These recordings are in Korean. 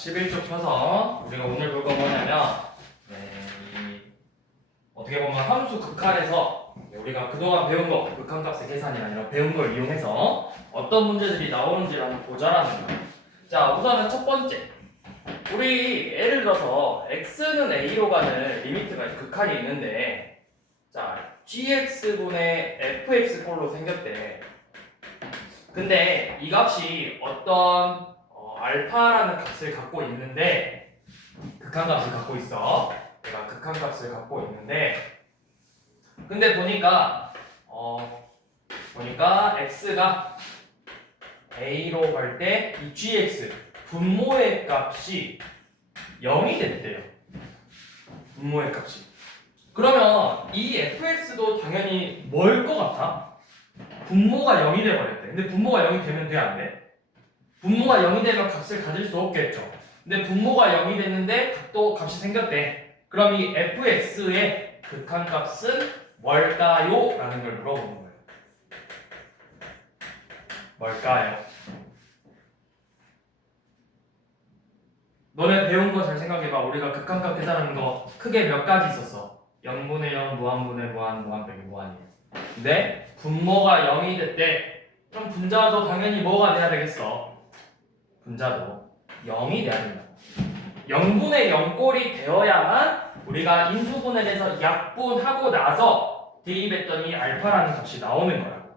11쪽 펴서 우리가 오늘 볼 건 뭐냐면 어떻게 보면 함수 극한에서 우리가 그동안 배운 거 극한값의 계산이나 이런 배운 걸 이용해서 어떤 문제들이 나오는지를 한번 보자라는 거예요. 자, 우선은 첫 번째, 우리 예를 들어서 x는 a로 가는 리미트가 극한이 있는데, 자, gx분의 fx 꼴로 생겼대. 근데 이 값이 어떤 알파라는 값을 갖고 있는데, 극한값을 갖고 있어. 내가 극한값을 갖고 있는데, 근데 보니까 x가 a로 갈 때 이 gx 분모의 값이 0이 됐대요. 분모의 값이. 그러면 이 fx도 당연히 뭘 것 같아? 분모가 0이 돼버렸대. 근데 분모가 0이 되면 돼, 안 돼? 분모가 0이 되면 값을 가질 수 없겠죠. 근데 분모가 0이 됐는데 또 값이 생겼대. 그럼 이 fx의 극한값은 뭘까요? 라는 걸 물어보는 거예요. 뭘까요? 너네 배운 거 잘 생각해봐. 우리가 극한값 계산하는 거 크게 몇 가지 있었어. 0분의 0, 무한분의 무한, 무한 빼기 무한이에요. 근데 분모가 0이 됐대. 그럼 분자도 당연히 뭐가 돼야 되겠어? 분자도 0이 돼야 된다. 0분의 0꼴이 되어야만 우리가 인수분해에 대해서 약분하고 나서 대입했더니 알파라는 값이 나오는 거라고.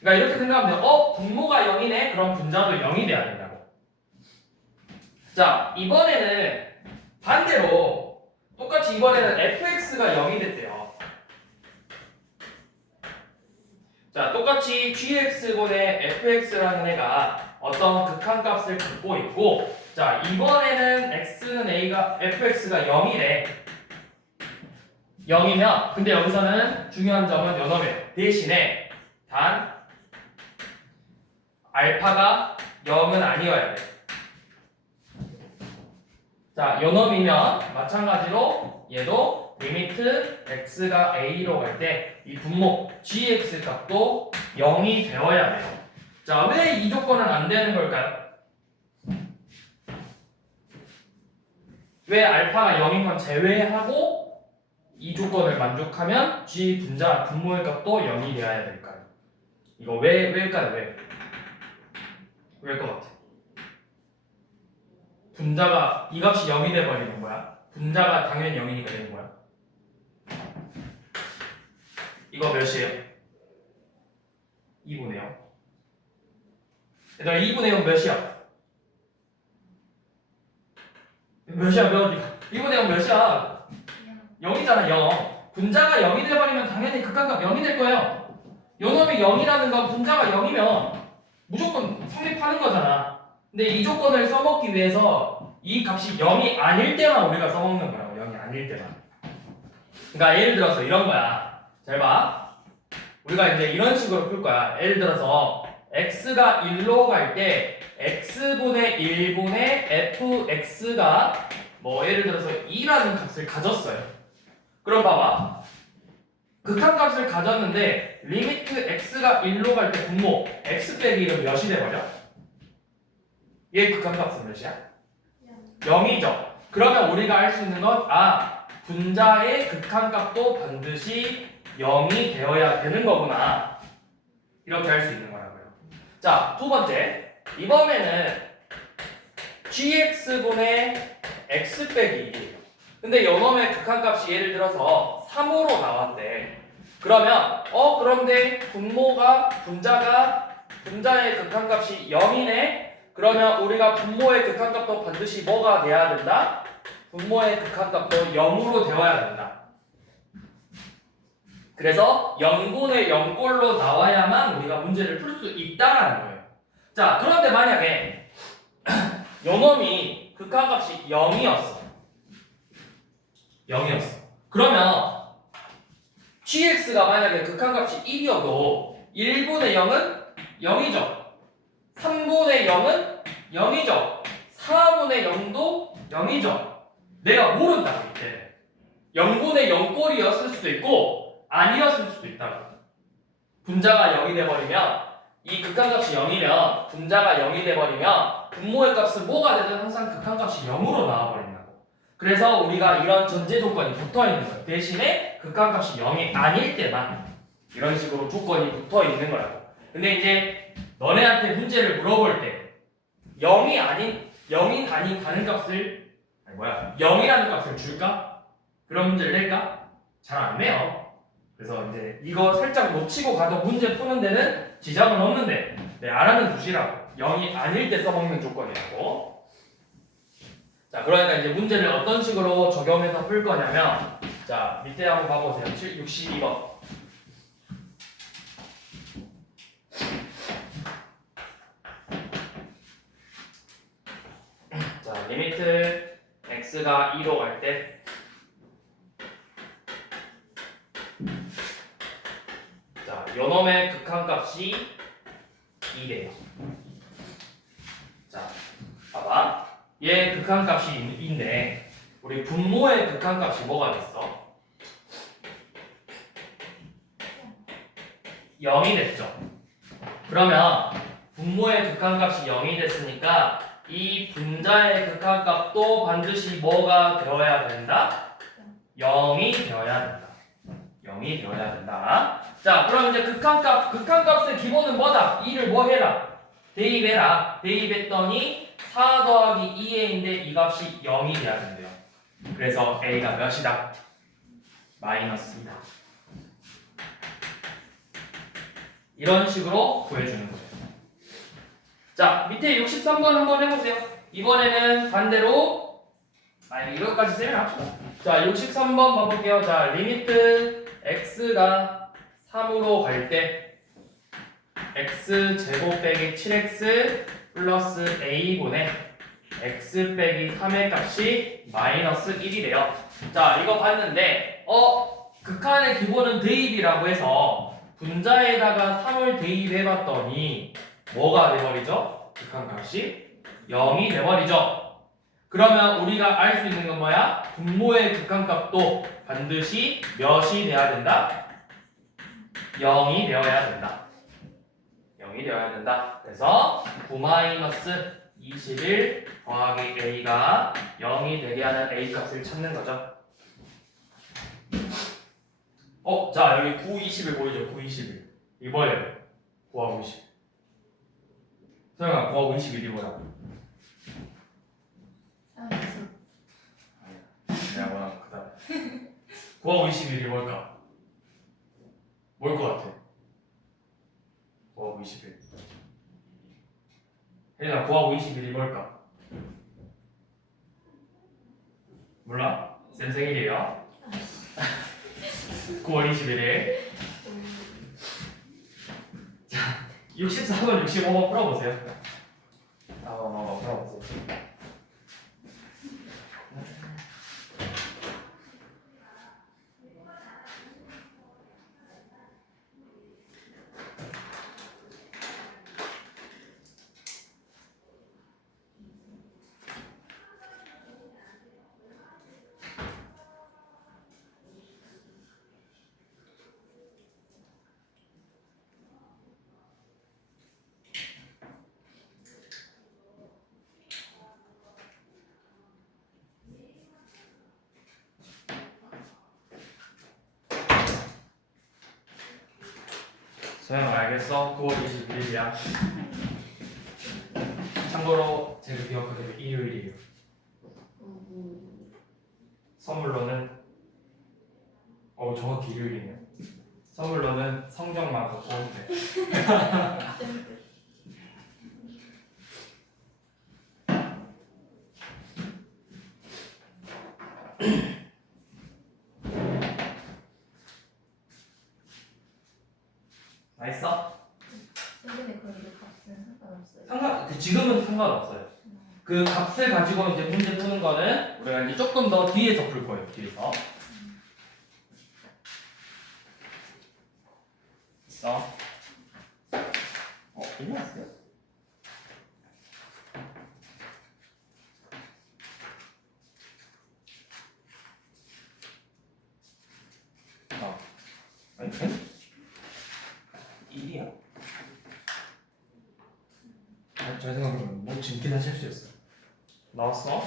그러니까 이렇게 생각하면 돼. 분모가 0이네? 그럼 분자도 0이 돼야 된다고. 자, 이번에는 반대로 똑같이 이번에는 fx가 0이 됐대요. 자, 똑같이 gx분의 fx라는 애가 어떤 극한값을 갖고 있고, 자, 이번에는 x는 a가 fx가 0이래. 0이면 근데 여기서는 중요한 점은 요놈이에요. 대신에 단 알파가 0은 아니어야 돼. 자, 요놈이면 마찬가지로 얘도 리미트 x가 a로 갈 때 이 분모 gx 값도 0이 되어야 돼요. 자, 왜 이 조건은 안 되는 걸까요? 왜 알파가 0인 건 제외하고 이 조건을 만족하면 g 분자 분모의 값도 0이 되어야 될까요? 이거 왜일까요? 왜일 것 같아? 분자가 이 값이 0이 돼버리는 거야. 분자가 당연히 0이니까 되는 거야. 이거 몇이에요? 2분의 0. 얘들아, 2분의 0 몇이야? 몇이야, 몇? 2분의 0 몇이야? 0이잖아, 0. 분자가 0이 돼버리면 당연히 극한값 0이 될 거예요. 요놈이 0이라는 건 분자가 0이면 무조건 성립하는 거잖아. 근데 이 조건을 써먹기 위해서 이 값이 0이 아닐 때만 우리가 써먹는 거라고. 0이 아닐 때만. 그러니까 예를 들어서 이런 거야. 잘 봐. 우리가 이제 이런 식으로 풀 거야. 예를 들어서 x가 1로 갈 때 x분의 1분의 fx가 뭐 예를 들어서 2라는 값을 가졌어요. 그럼 봐봐. 극한값을 가졌는데 리미트 x가 1로 갈 때 분모 x 빼기 1은 몇이 돼버려? 얘 극한값은 몇이야? 0이죠. 그러면 우리가 알 수 있는 건 분자의 극한값도 반드시 0이 되어야 되는 거구나. 이렇게 할 수 있는 거라고요. 자, 두 번째. 이번에는 gx분의 x 빼기 1이에요. 근데 요놈의 극한값이 예를 들어서 3으로 나왔대. 그러면 그런데 분자의 극한값이 0이네. 그러면 우리가 분모의 극한값도 반드시 뭐가 돼야 된다? 분모의 극한값도 0으로 되어야 된다. 그래서 0분의 0꼴로 나와야만 우리가 문제를 풀 수 있다라는 거예요. 자, 그런데 만약에 요놈이 극한값이 0이었어. 그러면 gx가 만약에 극한값이 1이어도 1분의 0은 0이죠. 3분의 0은 0이죠. 4분의 0도 0이죠. 내가 모른다고 이때 0분의 0꼴이었을 수도 있고 아니었을 수도 있다고. 분자가 0이 돼버리면 이 극한값이 0이면 분자가 0이 돼버리면 분모의 값은 뭐가 되든 항상 극한값이 0으로 나와버린다고. 그래서 우리가 이런 전제 조건이 붙어있는 거예요. 대신에 극한값이 0이 아닐 때만 이런 식으로 조건이 붙어있는 거라고. 근데 이제 너네한테 문제를 물어볼 때 0이 아닌 다른 값을 0이라는 값을 줄까? 그런 문제를 낼까? 잘 안 내요. 그래서 이제 이거 살짝 놓치고 가도 문제 푸는 데는 지장은 없는데 알아는 두시라고. 0이 아닐 때 써먹는 조건이라고. 자, 그러니까 이제 문제를 어떤 식으로 적용해서 풀 거냐면, 자, 밑에 한번 봐보세요. 62번. 자, 리미트 x가 2로 갈 때, 자, 요놈의 극한값이 2래요. 자, 봐봐. 얘 극한값이 2인데 우리 분모의 극한값이 뭐가 됐어? 0이 됐죠. 그러면 분모의 극한값이 0이 됐으니까 이 분자의 극한값도 반드시 뭐가 되어야 된다? 0이 되어야 된다. 0이 되어야 된다. 자, 그럼 이제 극한값의 기본은 뭐다? 2를 뭐 해라? 대입해라. 대입했더니 4 더하기 2a인데 이 값이 0이 돼야 된대요. 그래서 a가 몇이다? 마이너스이다. 이런 식으로 구해주는 거예요. 자, 밑에 63번 한번 해보세요. 이번에는 반대로 이것까지 쓰면 합시다. 자, 63번 봐볼게요. 자, 리미트 x가 3으로 갈 때 x제곱 빼기 7x 플러스 a분의 x 빼기 3의 값이 마이너스 1이래요. 자, 이거 봤는데 극한의 기본은 대입이라고 해서 분자에다가 3을 대입해봤더니 뭐가 돼버리죠? 극한값이 0이 돼버리죠. 그러면 우리가 알 수 있는 건 뭐야? 분모의 극한값도 반드시 몇이 돼야 된다? 0이 되어야 된다. 0이 되어야 된다. 그래서 9-21 더하기 a가 0이 되게 하는 a 값을 찾는 거죠. 자, 여기 9-21 보이죠? 9-21 이번에 9하고 20. 소영아, 9하고 21이 뭐야? 내가 원하는 그 다음에 9하고 21이 뭘까? 뭘 것 같아? 9하고 21 혜린아, 9하고 21이 뭘까? 몰라? 쌤 생일이에요. 9월 21일. 자, 64번, 65번 풀어보세요. 풀어보세요. 소영아, 알겠어? 9월 21일이야. 참고로 제가 기억하기로 일요일이에요. 선물로는 정확히 일요일이네. 선물로는 성적만 갖고 오면 돼. 다 했어? 선생님 그럼 이 값은 상관없어요? 지금은 상관없어요. 그 값을 가지고 이제 문제 푸는 거는 우리가 이제 조금 더 뒤에서 풀 거예요. 뒤에서. 있어. 끝났어요? 아니, 1이야. 잘 생각해보면 뭐 진기나 실수였어. 나왔어?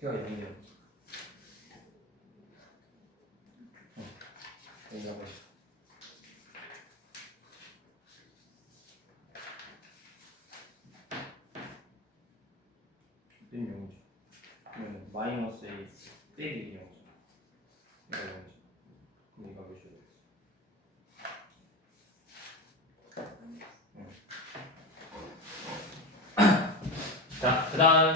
기가 있네요. 얘기하고 있어. 는 0이죠. 그러면 마이너스 A 빼기 0이죠. 이거 0이죠. 그럼 이거 몇이 되겠어? 자, 그 다음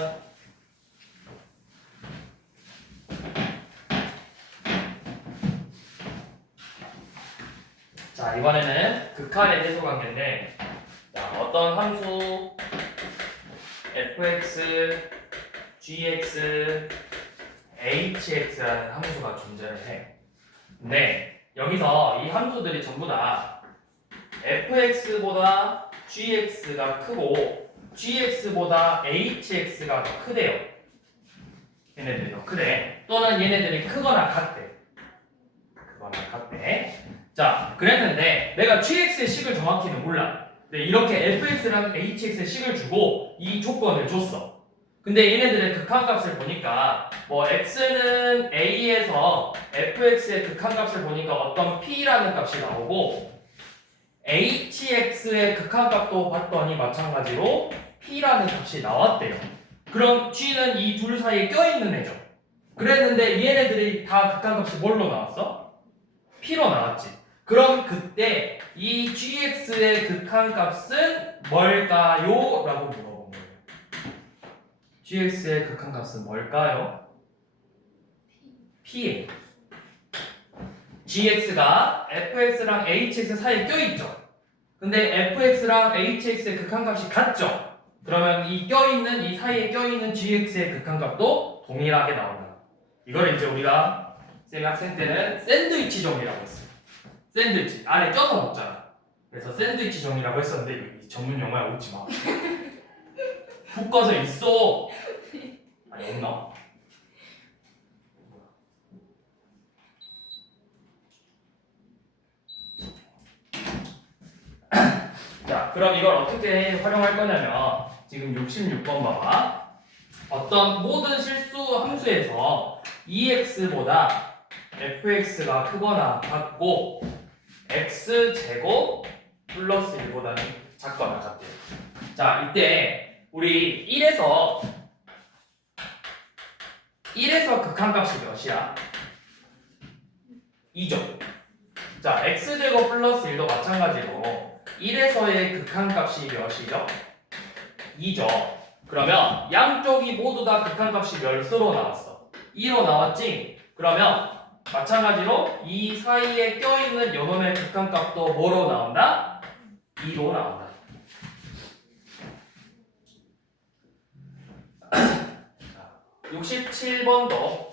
자, 이번에는 극한의 해소 관계인데 자, 어떤 함수 fx, gx, hx라는 함수가 존재를 해. 근데 여기서 이 함수들이 전부 다 fx보다 gx가 크고 gx보다 hx가 더 크대요. 얘네들이 더 크대. 또는 얘네들이 크거나 같대. 크거나 같대. 자, 그랬는데 내가 gx의 식을 정확히는 몰라. 근데 이렇게 fx랑 hx의 식을 주고 이 조건을 줬어. 근데 얘네들의 극한값을 보니까 뭐 x는 a에서 fx의 극한값을 보니까 어떤 p라는 값이 나오고 hx의 극한값도 봤더니 마찬가지로 p라는 값이 나왔대요. 그럼 g는 이 둘 사이에 껴있는 애죠. 그랬는데 얘네들이 다 극한값이 뭘로 나왔어? p로 나왔지. 그럼 그때 이 gx의 극한값은 뭘까요? 라고 물어본 거예요. gx의 극한값은 뭘까요? p예요. gx가 fx랑 hx 사이에 껴있죠. 근데 fx랑 hx의 극한값이 같죠. 그러면 이 껴있는 이 사이에 껴있는 gx의 극한값도 동일하게 나온다. 이걸 이제 우리가 쌤 학생 때는 샌드위치 정리라고 했어요. 샌드위치 안에 껴서 먹잖아. 그래서 샌드위치 정리라고 했었는데 이 전문 용어야. 웃지 마. 묶어서 있어. 아니 없나? 자, 그럼 이걸 어떻게 활용할 거냐면 지금 66번 봐봐. 어떤 모든 실수 함수에서 ex보다 fx가 크거나 같고 x제곱 플러스 1보다는 작거나 같대요. 자, 이때 우리 1에서 극한값이 몇이야? 2죠. 자, x제곱 플러스 1도 마찬가지로 1에서의 극한값이 몇이죠? 2죠. 그러면 양쪽이 모두 다 극한값이 몇 수로 나왔어? 2로 나왔지? 그러면 마찬가지로 이 사이에 껴있는 요놈의 극한값도 뭐로 나온다? 2로 나온다. 67번도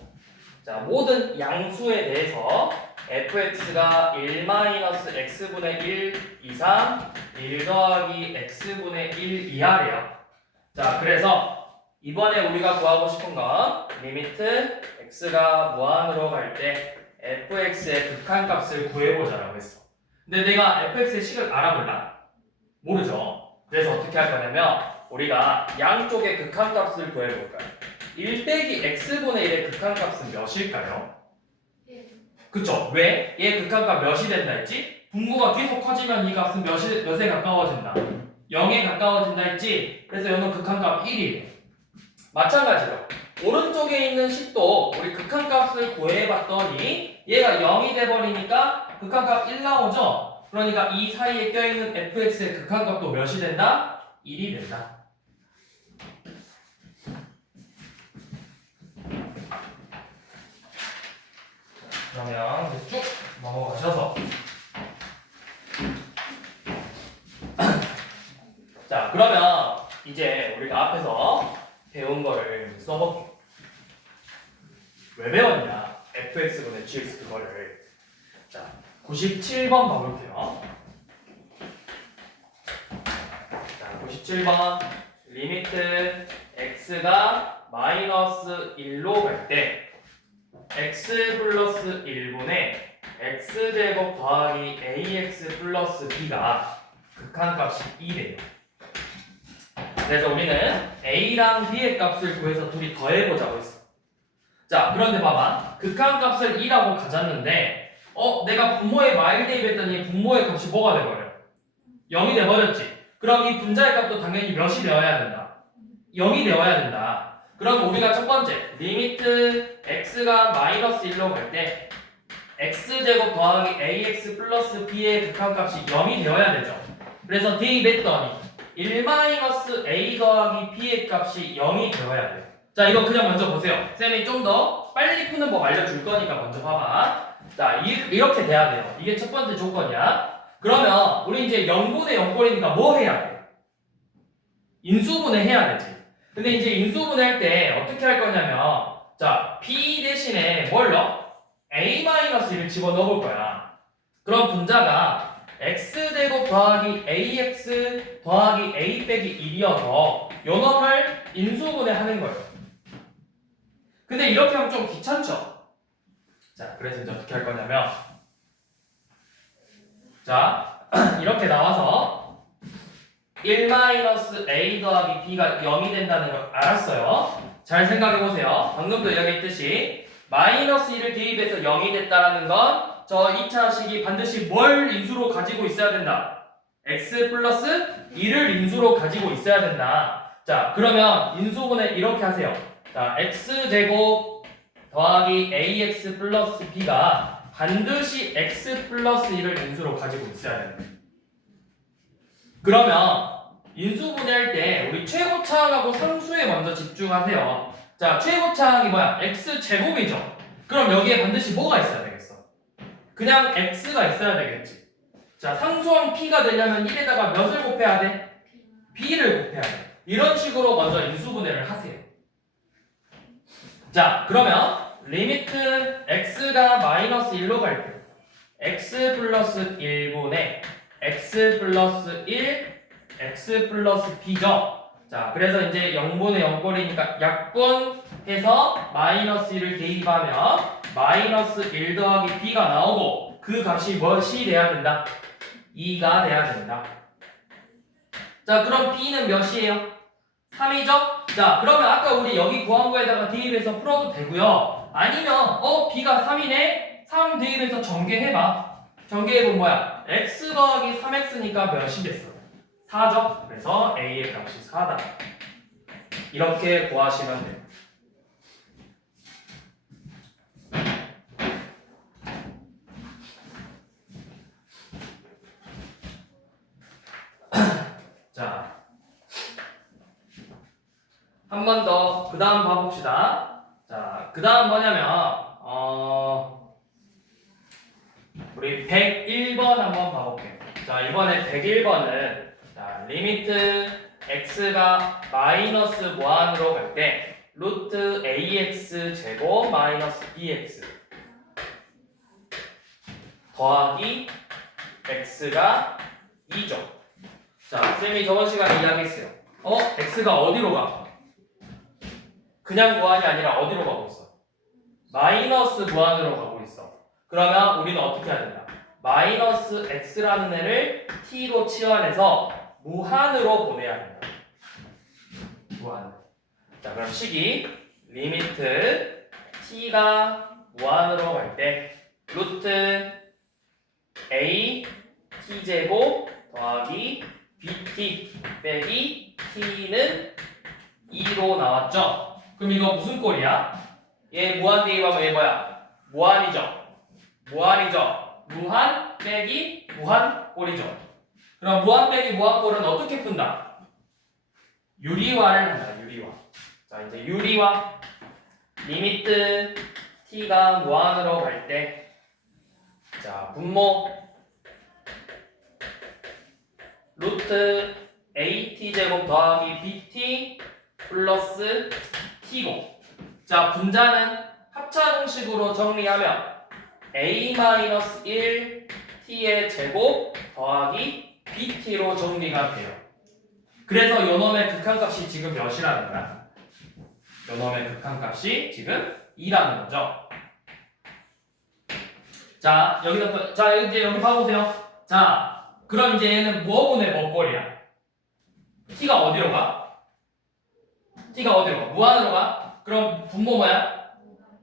자, 모든 양수에 대해서 fx가 1-x분의 1 이상 1 더하기 x분의 1 이하래요. 자, 그래서 이번에 우리가 구하고 싶은 건 리미트 x가 무한으로 갈 때 fx의 극한값을 구해보자라고 했어. 근데 내가 fx의 식을 알아 몰라? 모르죠. 그래서 어떻게 할 거냐면 우리가 양쪽의 극한값을 구해볼까요? 1 빼기 x분의 1의 극한값은 몇일까요? 그쵸? 왜? 얘 극한값 몇이 된다 했지? 분모가 계속 커지면 이 값은 몇에 가까워진다? 0에 가까워진다 했지? 그래서 얘는 극한값 1이에요. 마찬가지로 오른쪽에 있는 식도 우리 극한값을 구해봤더니 얘가 0이 돼버리니까 극한값 1 나오죠? 그러니까 이 사이에 껴있는 fx의 극한값도 몇이 된다? 1이 된다. 그러면 쭉 넘어가셔서 자, 그러면 이제 우리가 앞에서 배운 거를 써볼게. 왜 배웠냐? fx분의 gx 그거를. 자, 97번 봐볼게요. 자, 97번 리미트 x가 마이너스 1로 갈 때 x 플러스 1분의 x제곱 더하기 ax 플러스 b가 극한값이 2래요. 그래서 우리는 a랑 b의 값을 구해서 둘이 더해보자고 했어. 자, 그런데 봐봐. 극한값을 2라고 가졌는데 내가 분모에 마일 대입했더니 분모의 값이 뭐가 돼버려? 0이 돼버렸지. 그럼 이 분자의 값도 당연히 몇이 되어야 된다? 0이 되어야 된다. 그럼 우리가 첫 번째 리미트 x가 마이너스 1로 갈 때 x제곱 더하기 ax 플러스 b의 극한값이 0이 되어야 되죠. 그래서 대입했더니 1-a 더하기 b의 값이 0이 되어야 돼요. 자, 이거 그냥 먼저 보세요. 쌤이 좀 더 빨리 푸는 법 알려줄 거니까 먼저 봐봐. 자, 이렇게 돼야 돼요. 이게 첫 번째 조건이야. 그러면 우리 이제 0분의 0꼴이니까 뭐 해야 돼? 인수분해 해야 되지. 근데 이제 인수분해 할 때 어떻게 할 거냐면 자, b 대신에 뭘 넣어? a-1을 집어넣어 볼 거야. 그럼 분자가 x제곱 더하기 ax 더하기 a 빼기 1이어서 요 놈을 인수분해 하는 거예요. 근데 이렇게 하면 좀 귀찮죠? 자, 그래서 이제 어떻게 할 거냐면 자, 이렇게 나와서 1-a 더하기 b가 0이 된다는 걸 알았어요. 잘 생각해보세요. 방금도 이야기했듯이 마이너스 1을 대입해서 0이 됐다는 건 저 2차식이 반드시 뭘 인수로 가지고 있어야 된다? x 플러스 1을 인수로 가지고 있어야 된다. 자, 그러면 인수분해 이렇게 하세요. 자, x제곱 더하기 ax 플러스 b가 반드시 x 플러스 1을 인수로 가지고 있어야 된다. 그러면 인수분해할 때 우리 최고차항하고 상수에 먼저 집중하세요. 자, 최고차항이 뭐야? x제곱이죠. 그럼 여기에 반드시 뭐가 있어야 되겠어? 그냥 x가 있어야 되겠지. 자, 상수항 p가 되려면 1에다가 몇을 곱해야 돼? b를 곱해야 돼. 이런 식으로 먼저 인수분해를 하세요. 자, 그러면 리미트 x가 마이너스 1로 갈 때 x 플러스 1분의 x 플러스 1 x 플러스 b죠. 자, 그래서 이제 0분의 0꼴이니까 약분해서 마이너스 1을 대입하면 마이너스 1 더하기 b가 나오고 그 값이 무엇이 돼야 된다? 2가 돼야 된다. 자, 그럼 b는 몇이에요? 3이죠? 자, 그러면 아까 우리 여기 구한 거에다가 대입해서 풀어도 되고요. 아니면 b가 3이네? 3 대입해서 전개해봐. 전개해보면 뭐야? x 더하기 3x니까 몇이 됐어? 4죠? 그래서 a의 값이 4다. 이렇게 구하시면 돼요. 자, 한 번 더 그 다음 봐봅시다. 자, 그 다음 뭐냐면 우리 101번 한번 봐볼게요. 자, 이번에 101번은 자, 리미트 x가 마이너스 무한으로 갈 때 루트 ax 제곱 마이너스 bx 더하기 x가 2죠. 자, 쌤이 저번 시간에 이야기했어요. x가 어디로 가? 그냥 무한이 아니라 어디로 가고 있어? 마이너스 무한으로 가고 있어. 그러면 우리는 어떻게 해야 된다? 마이너스 x라는 애를 t로 치환해서 무한으로 보내야 된다. 무한. 자, 그럼 식이 리미트 t가 무한으로 갈 때 루트 a t제곱 더하기 bt 빼기 t는 2로 나왔죠? 그럼 이거 무슨 꼴이야? 얘 무한 대입하면 얘 뭐야? 무한이죠? 무한이죠? 무한 빼기 무한 꼴이죠? 그럼 무한 빼기 무한 꼴은 어떻게 푼다? 유리화를 한다. 유리화. 자, 이제 유리화 리미트 t가 무한으로 갈 때 자, 분모 루트 at제곱 더하기 bt 플러스 t고 자, 분자는 합차공식으로 정리하면 a-1 t의 제곱 더하기 bt로 정리가 돼요. 그래서 요놈의 극한값이 지금 몇이라는 거야? 요놈의 극한값이 지금 2라는 거죠. 자, 여기다 자, 이제 여기 봐보세요. 자, 그럼 이제 얘는 뭐분의 뭐꼴이야? t가 어디로 가? t가 어디로 가? 무한으로 가? 그럼 분모 뭐야?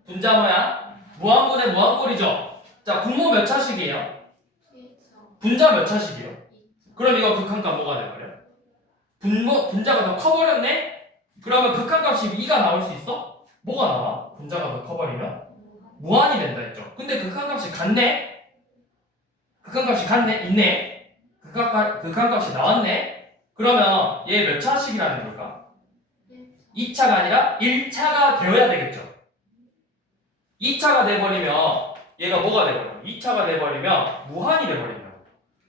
분자 뭐야? 무한분의 무한꼴이죠. 자, 분모 몇 차식이에요? 분자 몇 차식이에요? 그럼 이거 극한값 뭐가 돼버려? 분자가 더 커버렸네? 그러면 극한값이 2가 나올 수 있어? 뭐가 나와? 분자가 더 커버리면? 무한이 된다 했죠. 근데 극한값이 같네? 극한값이 같네? 있네? 극한값이 나왔네? 그러면 얘 몇 차식이라는 걸까? 2차가 아니라 1차가 되어야 되겠죠. 2차가 돼버리면 얘가 뭐가 돼버려? 2차가 돼버리면 무한이 돼버린다.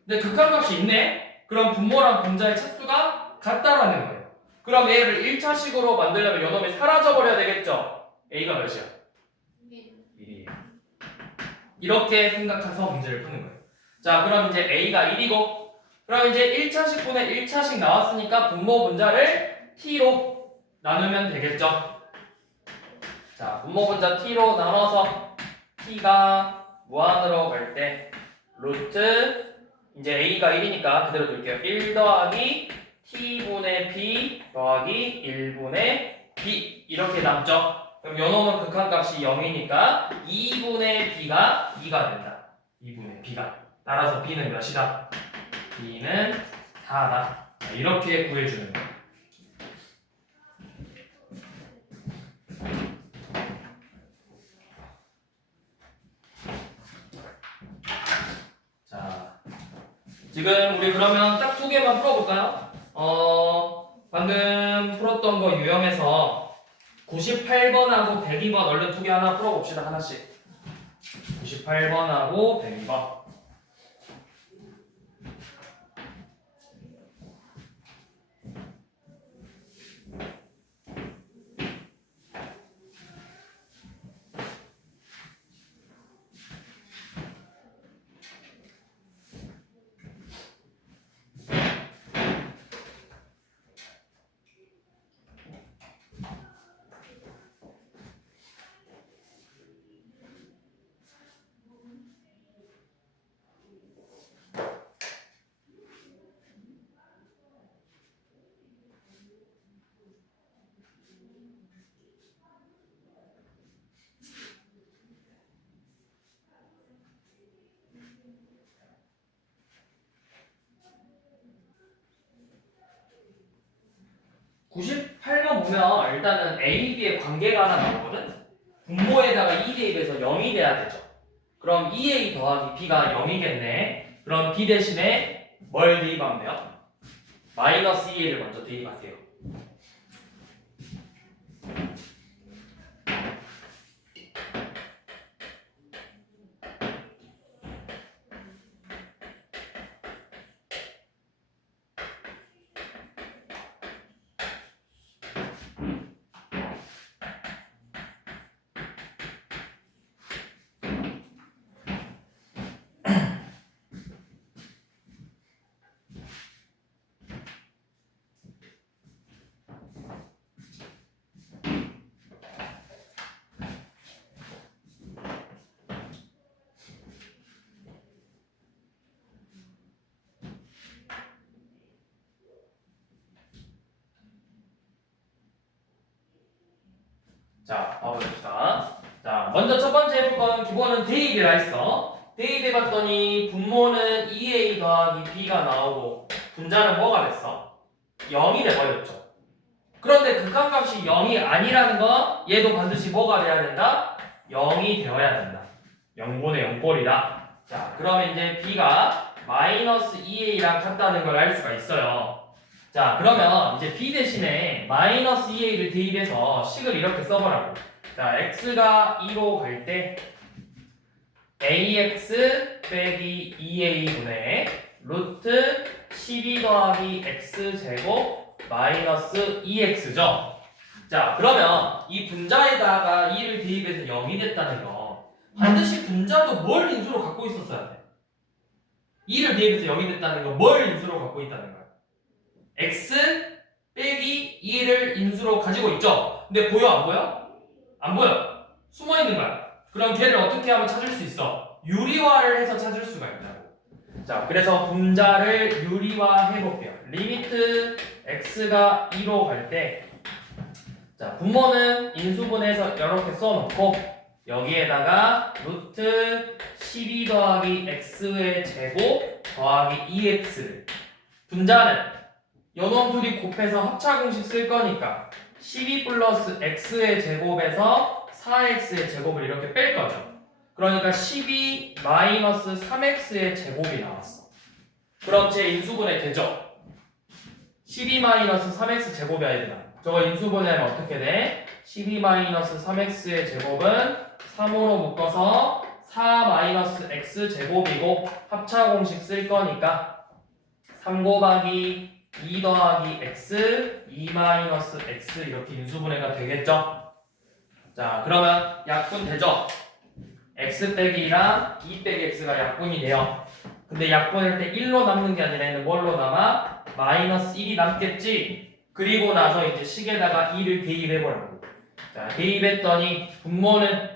근데 극한값이 있네? 그럼 분모랑 분자의 차수가 같다라는 거예요. 그럼 얘를 1차식으로 만들려면 요놈이 사라져버려야 되겠죠? A가 몇이야? 1이에요. 이렇게 생각해서 문제를 푸는 거예요. 자, 그럼 이제 A가 1이고, 그럼 이제 1차식분의 1차식 나왔으니까 분모 분자를 T로 나누면 되겠죠? 자, 분모 분자 T로 나눠서 T가 무한으로 갈 때 루트 이제 A가 1이니까 그대로 둘게요. 1 더하기 T분의 B 더하기 1분의 B 이렇게 남죠? 그럼 요놈은 극한값이 0이니까 2분의 B가 2가 된다. 2분의 B가. 따라서 B는 몇이다? B는 4다. 이렇게 구해주는 거예요. 자, 지금 우리 그러면 딱 2개만 풀어볼까요? 방금 풀었던 거 유형에서 98번하고 102번 얼른 2개 하나 풀어봅시다. 하나씩. 98번하고 102번. (98번) 보면 일단은 A, B의 관계가 하나 나오거든? 분모에다가 2 대입해서 0이 돼야 되죠. 그럼 2A 더하기 B가 0이겠네. 그럼 B 대신에 뭘 대입하면 돼요? 마이너스 2A를 먼저 대입하세요. 자, 봐봅시다. 자, 먼저 첫 번째 해볼 건 기본은 대입이라 했어. 대입해봤더니 분모는 2A 더하기 B가 나오고 분자는 뭐가 됐어? 0이 돼버렸죠. 그런데 극한값이 0이 아니라는 건 얘도 반드시 뭐가 돼야 된다? 0이 되어야 된다. 0분의 0꼴이다. 자, 그러면 이제 B가 마이너스 2A랑 같다는 걸 알 수가 있어요. 자, 그러면 이제 B 대신에 마이너스 2A를 대입해서 식을 이렇게 써보라고. 자, X가 2로 갈 때 AX 빼기 2A분의 루트 12 더하기 X제곱 마이너스 2X죠. 자, 그러면 이 분자에다가 2를 대입해서 0이 됐다는 거 반드시 분자도 뭘 인수로 갖고 있었어야 돼? 2를 대입해서 0이 됐다는 거 뭘 인수로 갖고 있다는 거야? x 빼기 2를 인수로 가지고 있죠. 근데 보여 안 보여? 안 보여. 숨어 있는 거야. 그럼 걔를 어떻게 하면 찾을 수 있어? 유리화를 해서 찾을 수가 있다고. 자, 그래서 분자를 유리화 해볼게요. 리미트 x가 2로 갈 때, 자, 분모는 인수분해서 이렇게 써놓고 여기에다가 루트 12 더하기 x의 제곱 더하기 2x를, 분자는 요놈 둘이 곱해서 합차 공식 쓸 거니까 12 플러스 x의 제곱에서 4x의 제곱을 이렇게 뺄 거죠. 그러니까 12 마이너스 3x의 제곱이 나왔어. 그럼 제 인수분해 되죠? 12 마이너스 3x 제곱이야 얘들아. 저거 인수분해하면 어떻게 돼? 12 마이너스 3x의 제곱은 3으로 묶어서 4 마이너스 x 제곱이고 합차 공식 쓸 거니까 3 곱하기 2 더하기 x 2 마이너스 x 이렇게 인수분해가 되겠죠? 자, 그러면 약분 되죠? x 빼기 2랑 2 빼기 x가 약분이 돼요. 근데 약분할 때 1로 남는 게 아니라 얘는 뭘로 남아? 마이너스 1이 남겠지? 그리고 나서 이제 식에다가 2를 대입해보라고. 자, 대입했더니 분모는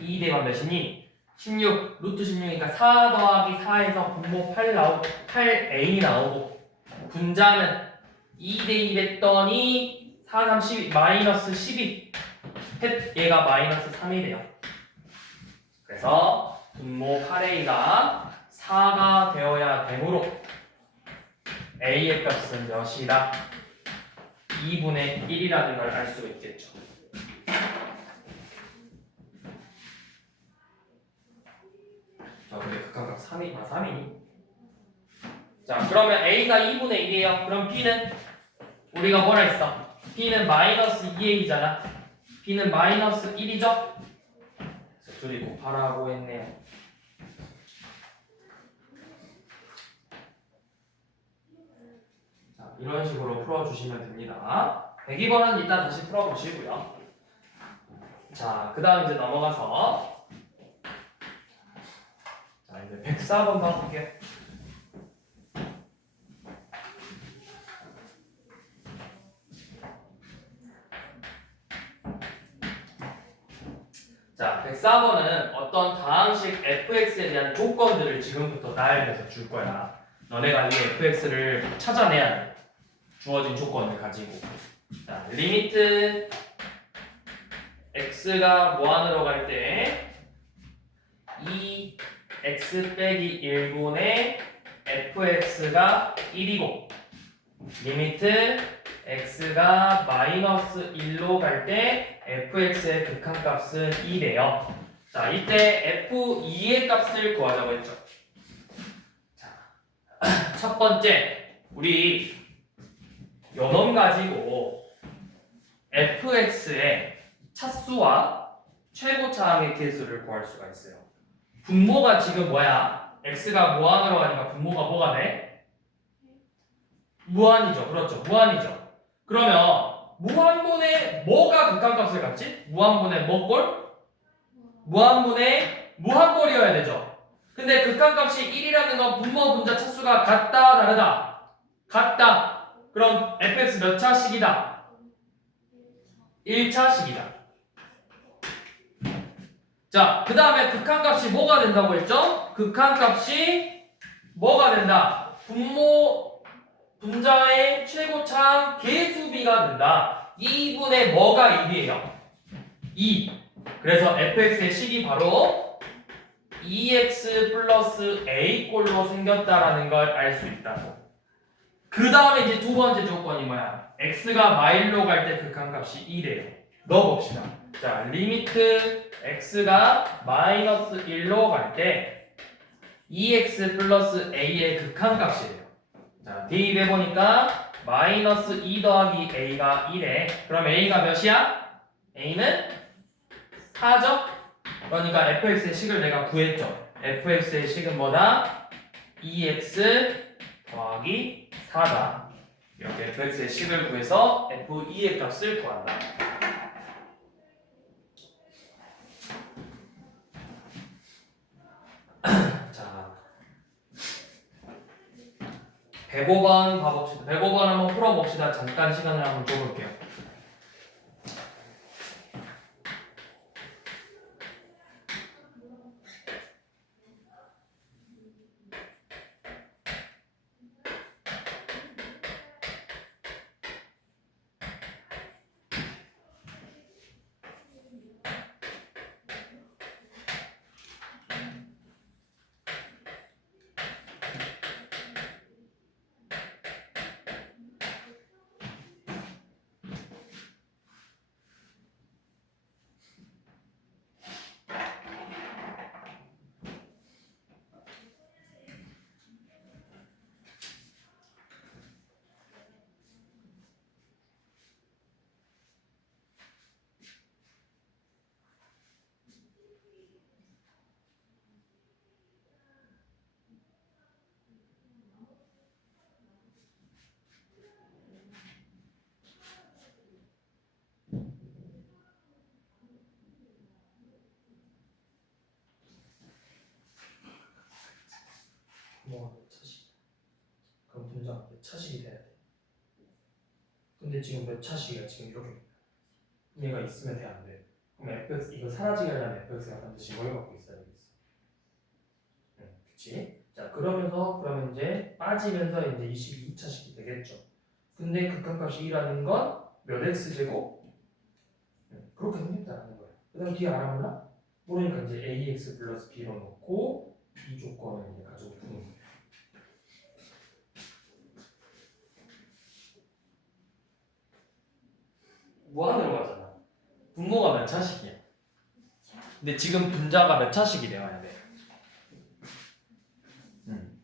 2 대만 몇이니? 16, 루트 16이니까 4 더하기 4에서 분모 8a 나오고 분자는 2 대입했더니 4, 3, 12, 마이너스 12 얘가 마이너스 3이 돼요. 그래서 분모 8a가 4가 되어야 되므로 a의 값은 몇이다? 2분의 1이라는 걸 알 수 있겠죠. 자, 근데 극한값 3이니? 자, 그러면 a가 2분의 1이에요. 그럼 b는 우리가 뭐라 했어? b는 마이너스 2a잖아. b는 마이너스 1이죠? 그래서 둘이 곱하라고 했네요. 자, 이런 식으로 풀어주시면 됩니다. 102번은 이따 다시 풀어보시고요. 자, 그 다음 이제 넘어가서 자, 이제 104번 봐볼게요. 자, 104번은 어떤 다항식 fx에 대한 조건들을 지금부터 나열해서 줄 거야. 너네가 이 fx를 찾아내야 돼. 주어진 조건을 가지고. 자, 리미트 x가 무한으로 갈 때 2x 빼기 1분의 fx가 1이고 리미트 x가 마이너스 1로 갈 때 fx의 극한값은 2래요. 자, 이때 f2의 값을 구하자고 했죠. 자, 첫 번째 우리 요놈 가지고 fx의 차수와 최고차항의 개수를 구할 수가 있어요. 분모가 지금 뭐야? x가 무한으로 가니까 분모가 뭐가 돼? 무한이죠. 그렇죠. 무한이죠. 그러면 무한분의 뭐가 극한값을 갖지? 무한분의 뭐꼴? 무한분의 무한꼴이어야 되죠. 근데 극한값이 1이라는 건 분모 분자 차수가 같다 다르다? 같다. 그럼 fx 몇 차식이다? 1차식이다. 자, 그 다음에 극한값이 뭐가 된다고 했죠? 극한값이 뭐가 된다? 분모 분자의 최고차항 개수비가 된다. 2분의 뭐가 1이에요? 2. 그래서 fx의 식이 바로 2x 플러스 a꼴로 생겼다라는 걸 알 수 있다고. 그 다음에 이제 두 번째 조건이 뭐야? x가 마일로 갈 때 극한값이 1이에요. 넣어봅시다. 자, 리미트 x가 마이너스 1로 갈 때 2x 플러스 a의 극한값이에요. 자, 대입해보니까 마이너스 2 더하기 a가 1에 그럼 a가 몇이야? a는 4죠? 그러니까 fx의 식을 내가 구했죠. fx의 식은 뭐다? 2x 더하기 4다. 이렇게 fx의 식을 구해서 f2의 값을 구한다. 자, 105번 봐봅시다. 105번 한번 풀어봅시다. 잠깐 시간을 한번 줘볼게요. 차식이 돼야 돼. 근데 지금 몇 차식이야? 지금 이렇게 얘가 있으면 돼, 안 돼? 그럼 fx 이거 사라지게 하려면 fx가 반드시 뭘 갖고 있어야 되겠어? 그치? 자 그러면 이제 빠지면서 이제 이 식이 2차식이 되겠죠. 근데 극한값이 2라는 건 몇 x제곱? 그렇게 생겼다는 거야. 그 다음 뒤에 알아보나? 모르니까 이제 ax 플러스 b로 놓고 이 조건을 이제 가지고 푸는 거야. 무한으로 가잖아. 분모가 몇 차식이야? 근데 지금 분자가 몇 차식이 되어야 돼?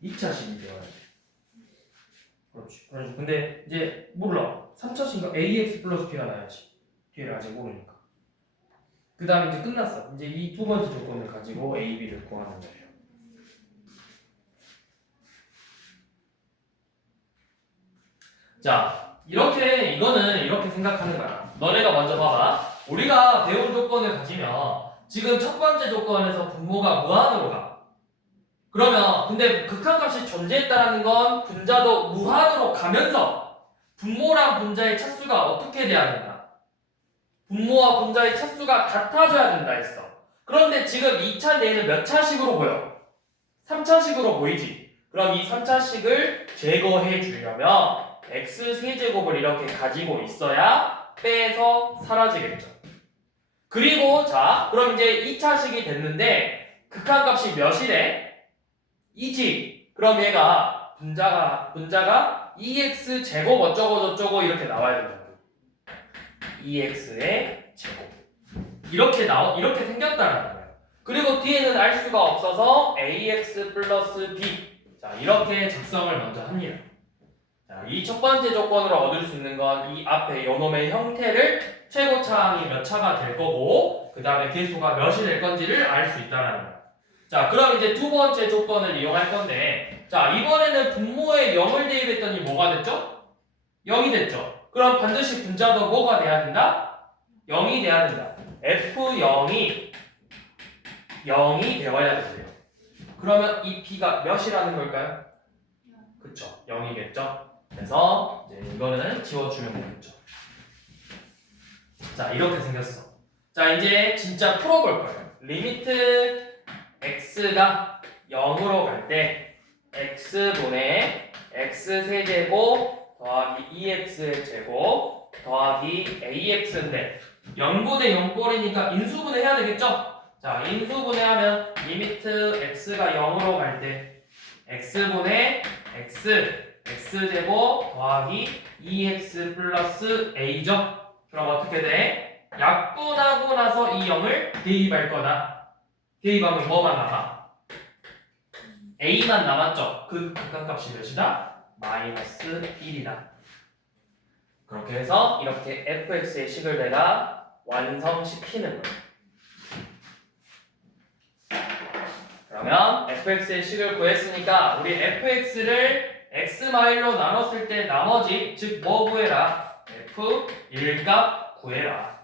2차식이 되어야 돼. 그렇지. 근데 이제 몰라. 3차식인가? ax 플러스 b가 나야지. 뒤를 아직 모르니까. 그 다음에 이제 끝났어. 이제 이 두 번째 조건을 가지고 a, b를 구하는 거예요. 자, 이거는 이렇게 생각하는 거야. 너네가 먼저 봐봐. 우리가 배운 조건을 가지면 지금 첫 번째 조건에서 분모가 무한으로 가. 그러면 근데 극한값이 존재했다는 건 분자도 무한으로 가면서 분모랑 분자의 차수가 어떻게 돼야 된다? 분모와 분자의 차수가 같아져야 된다 했어. 그런데 지금 2차 내에는 몇 차식으로 보여? 3차식으로 보이지? 그럼 이 3차식을 제거해 주려면 x세제곱을 이렇게 가지고 있어야 빼서 사라지겠죠. 그리고 자, 그럼 이제 2차식이 됐는데 극한값이 몇이래? 2지. 그럼 얘가 분자가 2x 제곱 어쩌고 저쩌고 이렇게 나와야 된다고. 2x의 제곱. 이렇게 생겼다는 거예요. 그리고 뒤에는 알 수가 없어서 ax 플러스 b. 자, 이렇게 작성을 먼저 합니다. 자, 이 첫 번째 조건으로 얻을 수 있는 건 이 앞에 요놈의 형태를 최고차항이 몇 차가 될 거고 그 다음에 개수가 몇이 될 건지를 알 수 있다는 거예요. 자, 그럼 이제 두 번째 조건을 이용할 건데 자, 이번에는 분모에 0을 대입했더니 뭐가 됐죠? 0이 됐죠. 그럼 반드시 분자도 뭐가 돼야 된다? 0이 돼야 된다. F0이 0이 되어야 돼요. 그러면 이 B가 몇이라는 걸까요? 그쵸, 0이겠죠. 그래서 이제 이거는 지워주면 되겠죠. 자, 이렇게 생겼어. 자, 이제 진짜 풀어볼 거예요. 리미트 x가 0으로 갈 때 x분의 x세제곱 더하기 2x의 제곱 더하기 ax인데 0분의 0꼴이니까 인수분해 해야 되겠죠? 자, 인수분해하면 리미트 x가 0으로 갈 때 x분의 x제곱 더하기 2x 플러스 a죠? 그럼 어떻게 돼? 약분하고 나서 이 0을 대입할 거다. 대입하면 뭐만 남아? a만 남았죠? 그 극한값이 몇이다? 마이너스 1이다. 그렇게 해서 이렇게 fx의 식을 내가 완성시키는 거예요. 그러면 fx의 식을 구했으니까 우리 fx를 x마일로 나눴을 때 나머지 즉 뭐 구해라? f1값 구해라.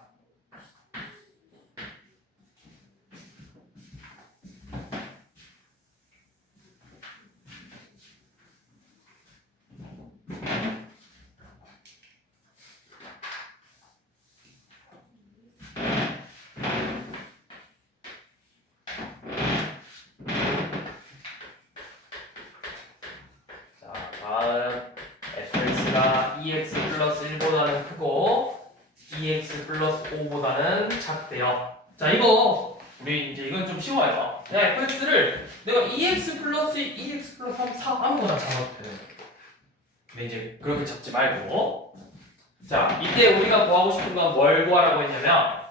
다음 fx가 2x 플러스 1보다는 크고 2x 플러스 5보다는 작대요. 자, 이거 우리 이제 이건 좀 쉬워요. fx를 내가 2x 플러스 3, 4 아무거나 잡아도 돼요. 근데 이제 그렇게 잡지 말고 자, 이때 우리가 구하고 싶은 건 뭘 구하라고 했냐면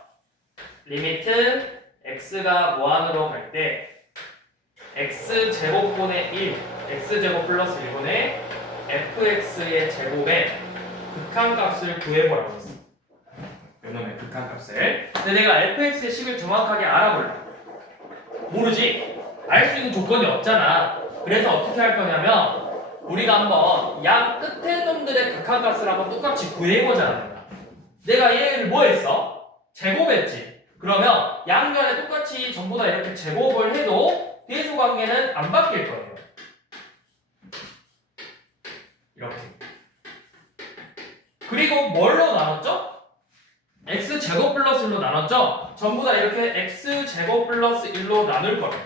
리미트 x가 무한으로 갈 때 x제곱분의 1 x제곱 플러스 1분의 fx의 제곱의 극한값을 구해보라고 했어. 요놈의 극한값을. 근데 내가 fx의 식을 정확하게 알아볼래. 모르지? 알 수 있는 조건이 없잖아. 그래서 어떻게 할 거냐면 우리가 한번 양 끝에 놈들의 극한값을 한번 똑같이 구해보자. 내가 얘를 뭐 했어? 제곱했지. 그러면 양변에 똑같이 전부 다 이렇게 제곱을 해도 대수관계는 안 바뀔 거예요. 이렇게. 그리고 뭘로 나눴죠? x제곱 플러스 1로 나눴죠? 전부 다 이렇게 x제곱 플러스 1로 나눌 거예요.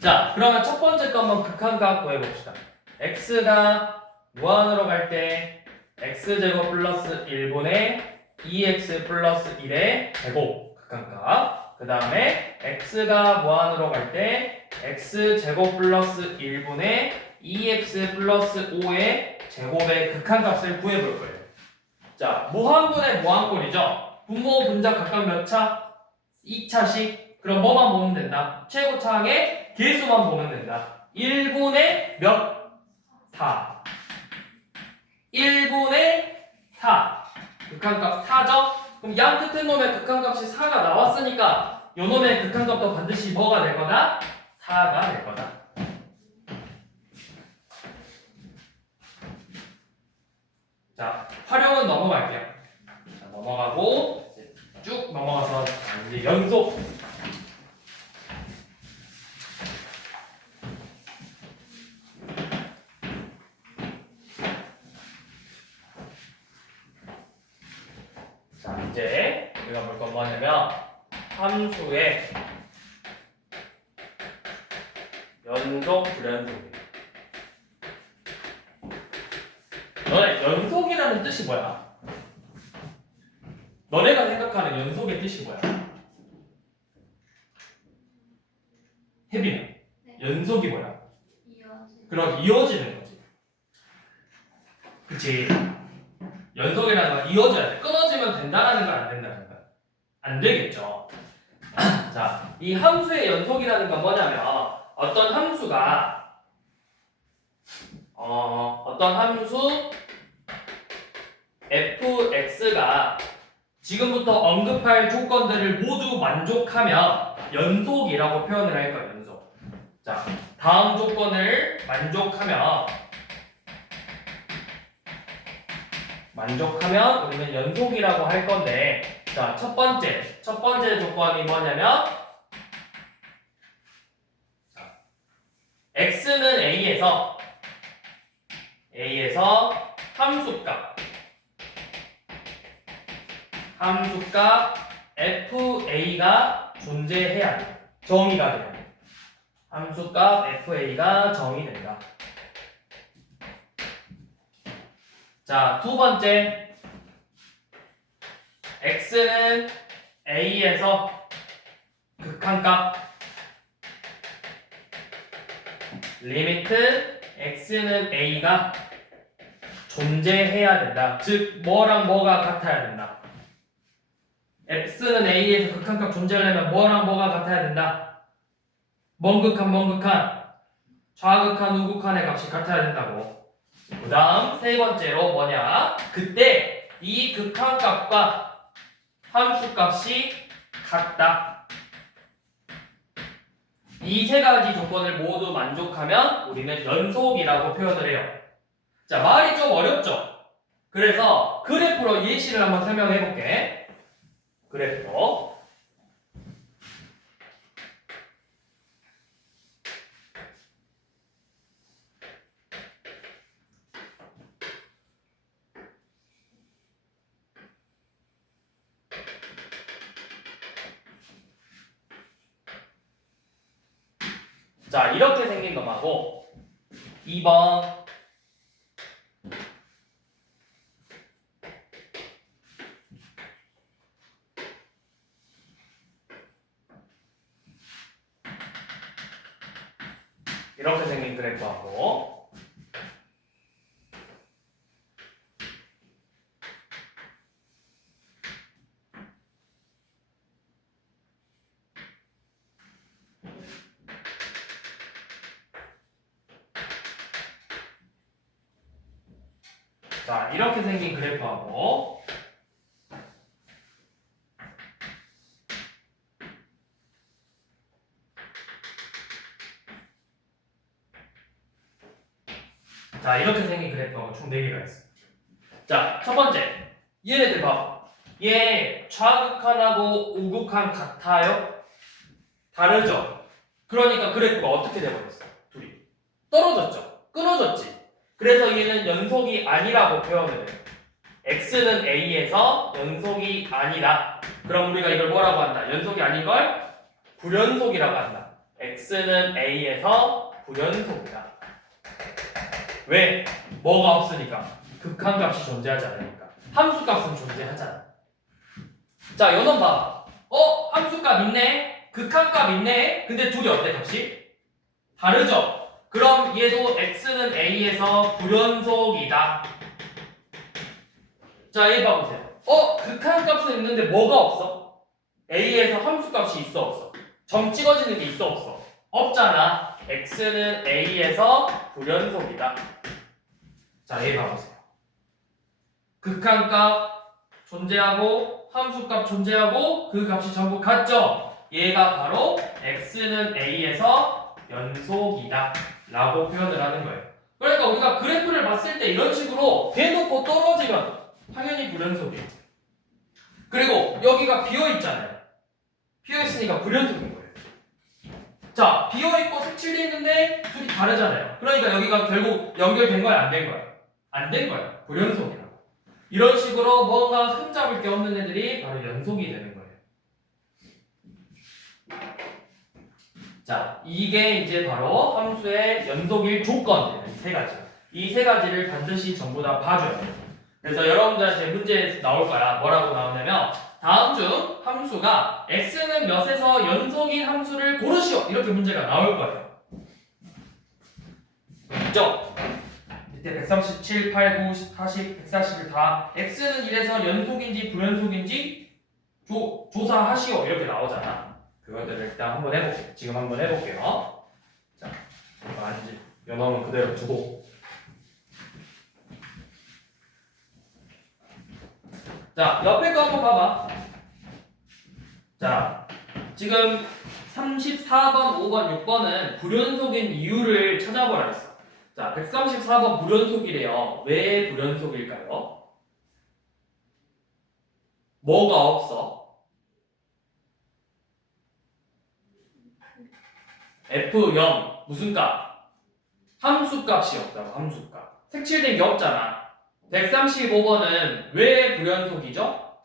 자, 그러면 첫 번째 거 한번 극한각 구해봅시다. x가 무한으로 갈 때 x제곱 플러스 1분의 2x 플러스 1의 제곱 극한각. 그 다음에 x가 무한으로 갈 때 x제곱 플러스 1분의 2x 플러스 5의 제곱의 극한값을 구해볼 거예요. 자, 무한분의 무한꼴이죠. 분모 분자 각각 몇 차? 2차씩. 그럼 뭐만 보면 된다? 최고차항의 개수만 보면 된다. 1분의 몇? 4. 1분의 4. 극한값 4죠? 그럼 양 끝에 놈의 극한값이 4가 나왔으니까 요 놈의 극한값도 반드시 뭐가 될 거다? 4가 될 거다. 자, 활용은 넘어갈게요. 자, 넘어가고 쭉 넘어가서 이제 연속. 자, 이제 우리가 볼 건 뭐냐면 함수의 연속 불연속이에요. 너네 연속이라는 뜻이 뭐야? 너네가 생각하는 연속의 뜻이 뭐야? 혜빈아, 네. 연속이 뭐야? 이어지. 그럼 이어지는 거지. 그치? 연속이라는 건 이어져야 돼. 끊어지면 된다라는 건 안 된다는 거야. 안 되겠죠. 자, 이 함수의 연속이라는 건 뭐냐면 어떤 함수가 어떤 함수 fx가 지금부터 언급할 조건들을 모두 만족하면 연속이라고 표현을 할 거예요. 연속. 자, 다음 조건을 만족하면 우리는 연속이라고 할 건데, 자, 첫 번째 조건이 뭐냐면 x는 a에서 함수값 fa가 존재해야 돼. 정의가 돼야 돼. 함수값 fa가 정의된다. 자, 두 번째, x는 a에서 극한값 리미트 x는 a가 존재해야 된다. 즉 뭐랑 뭐가 같아야 된다. x는 a에서 극한값 존재하려면 뭐랑 뭐가 같아야 된다. 먼 극한 좌극한 우극한의 값이 같아야 된다고. 그 다음 세 번째로 뭐냐, 그때 이 극한값과 함수값이 같다. 이 세 가지 조건을 모두 만족하면 우리는 연속이라고 표현을 해요. 자, 말이 좀 어렵죠? 그래서 그래프로 예시를 한번 설명해 볼게. 그래프로. 자, 이렇게 생긴 놈하고 2번 이렇게 생긴 그래프하고 자, 이렇게 생긴 그래프하고 자, 이렇게 생긴 그래프하고 총 4개가 있어. 자, 첫 번째, 얘네들 봐. 얘 좌극한하고 우극한 같아요? 다르죠? 그러니까 그래프가 어떻게 돼버렸어? 둘이 떨어졌죠. 끊어졌지. 그래서 얘는 연속이 아니라고 표현을 해요. x는 a에서 연속이 아니다. 그럼 우리가 이걸 뭐라고 한다? 연속이 아닌 걸 불연속이라고 한다. x는 a에서 불연속이다. 왜? 뭐가 없으니까. 극한값이 존재하지 않으니까. 함수값은 존재하잖아. 자, 요놈 봐봐. 함수값 있네. 극한값 있네. 근데 둘이 어때 값이? 다르죠? 그럼 얘도 x는 a에서 불연속이다. 자, 얘 봐보세요. 극한값은 있는데 뭐가 없어? a에서 함수값이 있어 없어? 점 찍어지는 게 있어 없어? 없잖아. x는 a에서 불연속이다. 자, 얘 봐보세요. 극한값 존재하고 함수값 존재하고 그 값이 전부 같죠? 얘가 바로 x는 a에서 연속이다 라고 표현을 하는 거예요. 그러니까 우리가 그래프를 봤을 때 이런 식으로 대놓고 떨어지면 당연히 불연속이에요. 그리고 여기가 비어있잖아요. 비어있으니까 불연속인 거예요. 자, 비어있고 색칠되어 있는데 둘이 다르잖아요. 그러니까 여기가 결국 연결된 거야, 안 된 거야? 안 된 거야. 불연속이라고. 이런 식으로 뭔가 흠잡을 게 없는 애들이 바로 연속이 되는 거예요. 자, 이게 이제 바로 함수의 연속일 조건 되는 세 가지. 이 세 가지를 반드시 전부 다 봐줘야 돼요. 그래서 여러분들한테 문제 나올 거야. 뭐라고 나오냐면 다음 중 함수가 x는 몇에서 연속인 함수를 고르시오. 이렇게 문제가 나올 거예요. 그죠? 밑에 137, 8, 9, 40, 140을 다 x는 1에서 연속인지 불연속인지 조사하시오. 이렇게 나오잖아. 그것들을 일단 한번 해볼게요. 지금 한번 해볼게요. 자, 아니지. 연어는 그대로 두고. 자, 옆에 거 한번 봐봐. 자, 지금 34번, 5번, 6번은 불연속인 이유를 찾아보라 했어. 자, 134번 불연속이래요. 왜 불연속일까요? 뭐가 없어? F0 무슨 값? 함수값이 없다고. 함수값. 색칠된 게 없잖아. 135번은 왜 불연속이죠?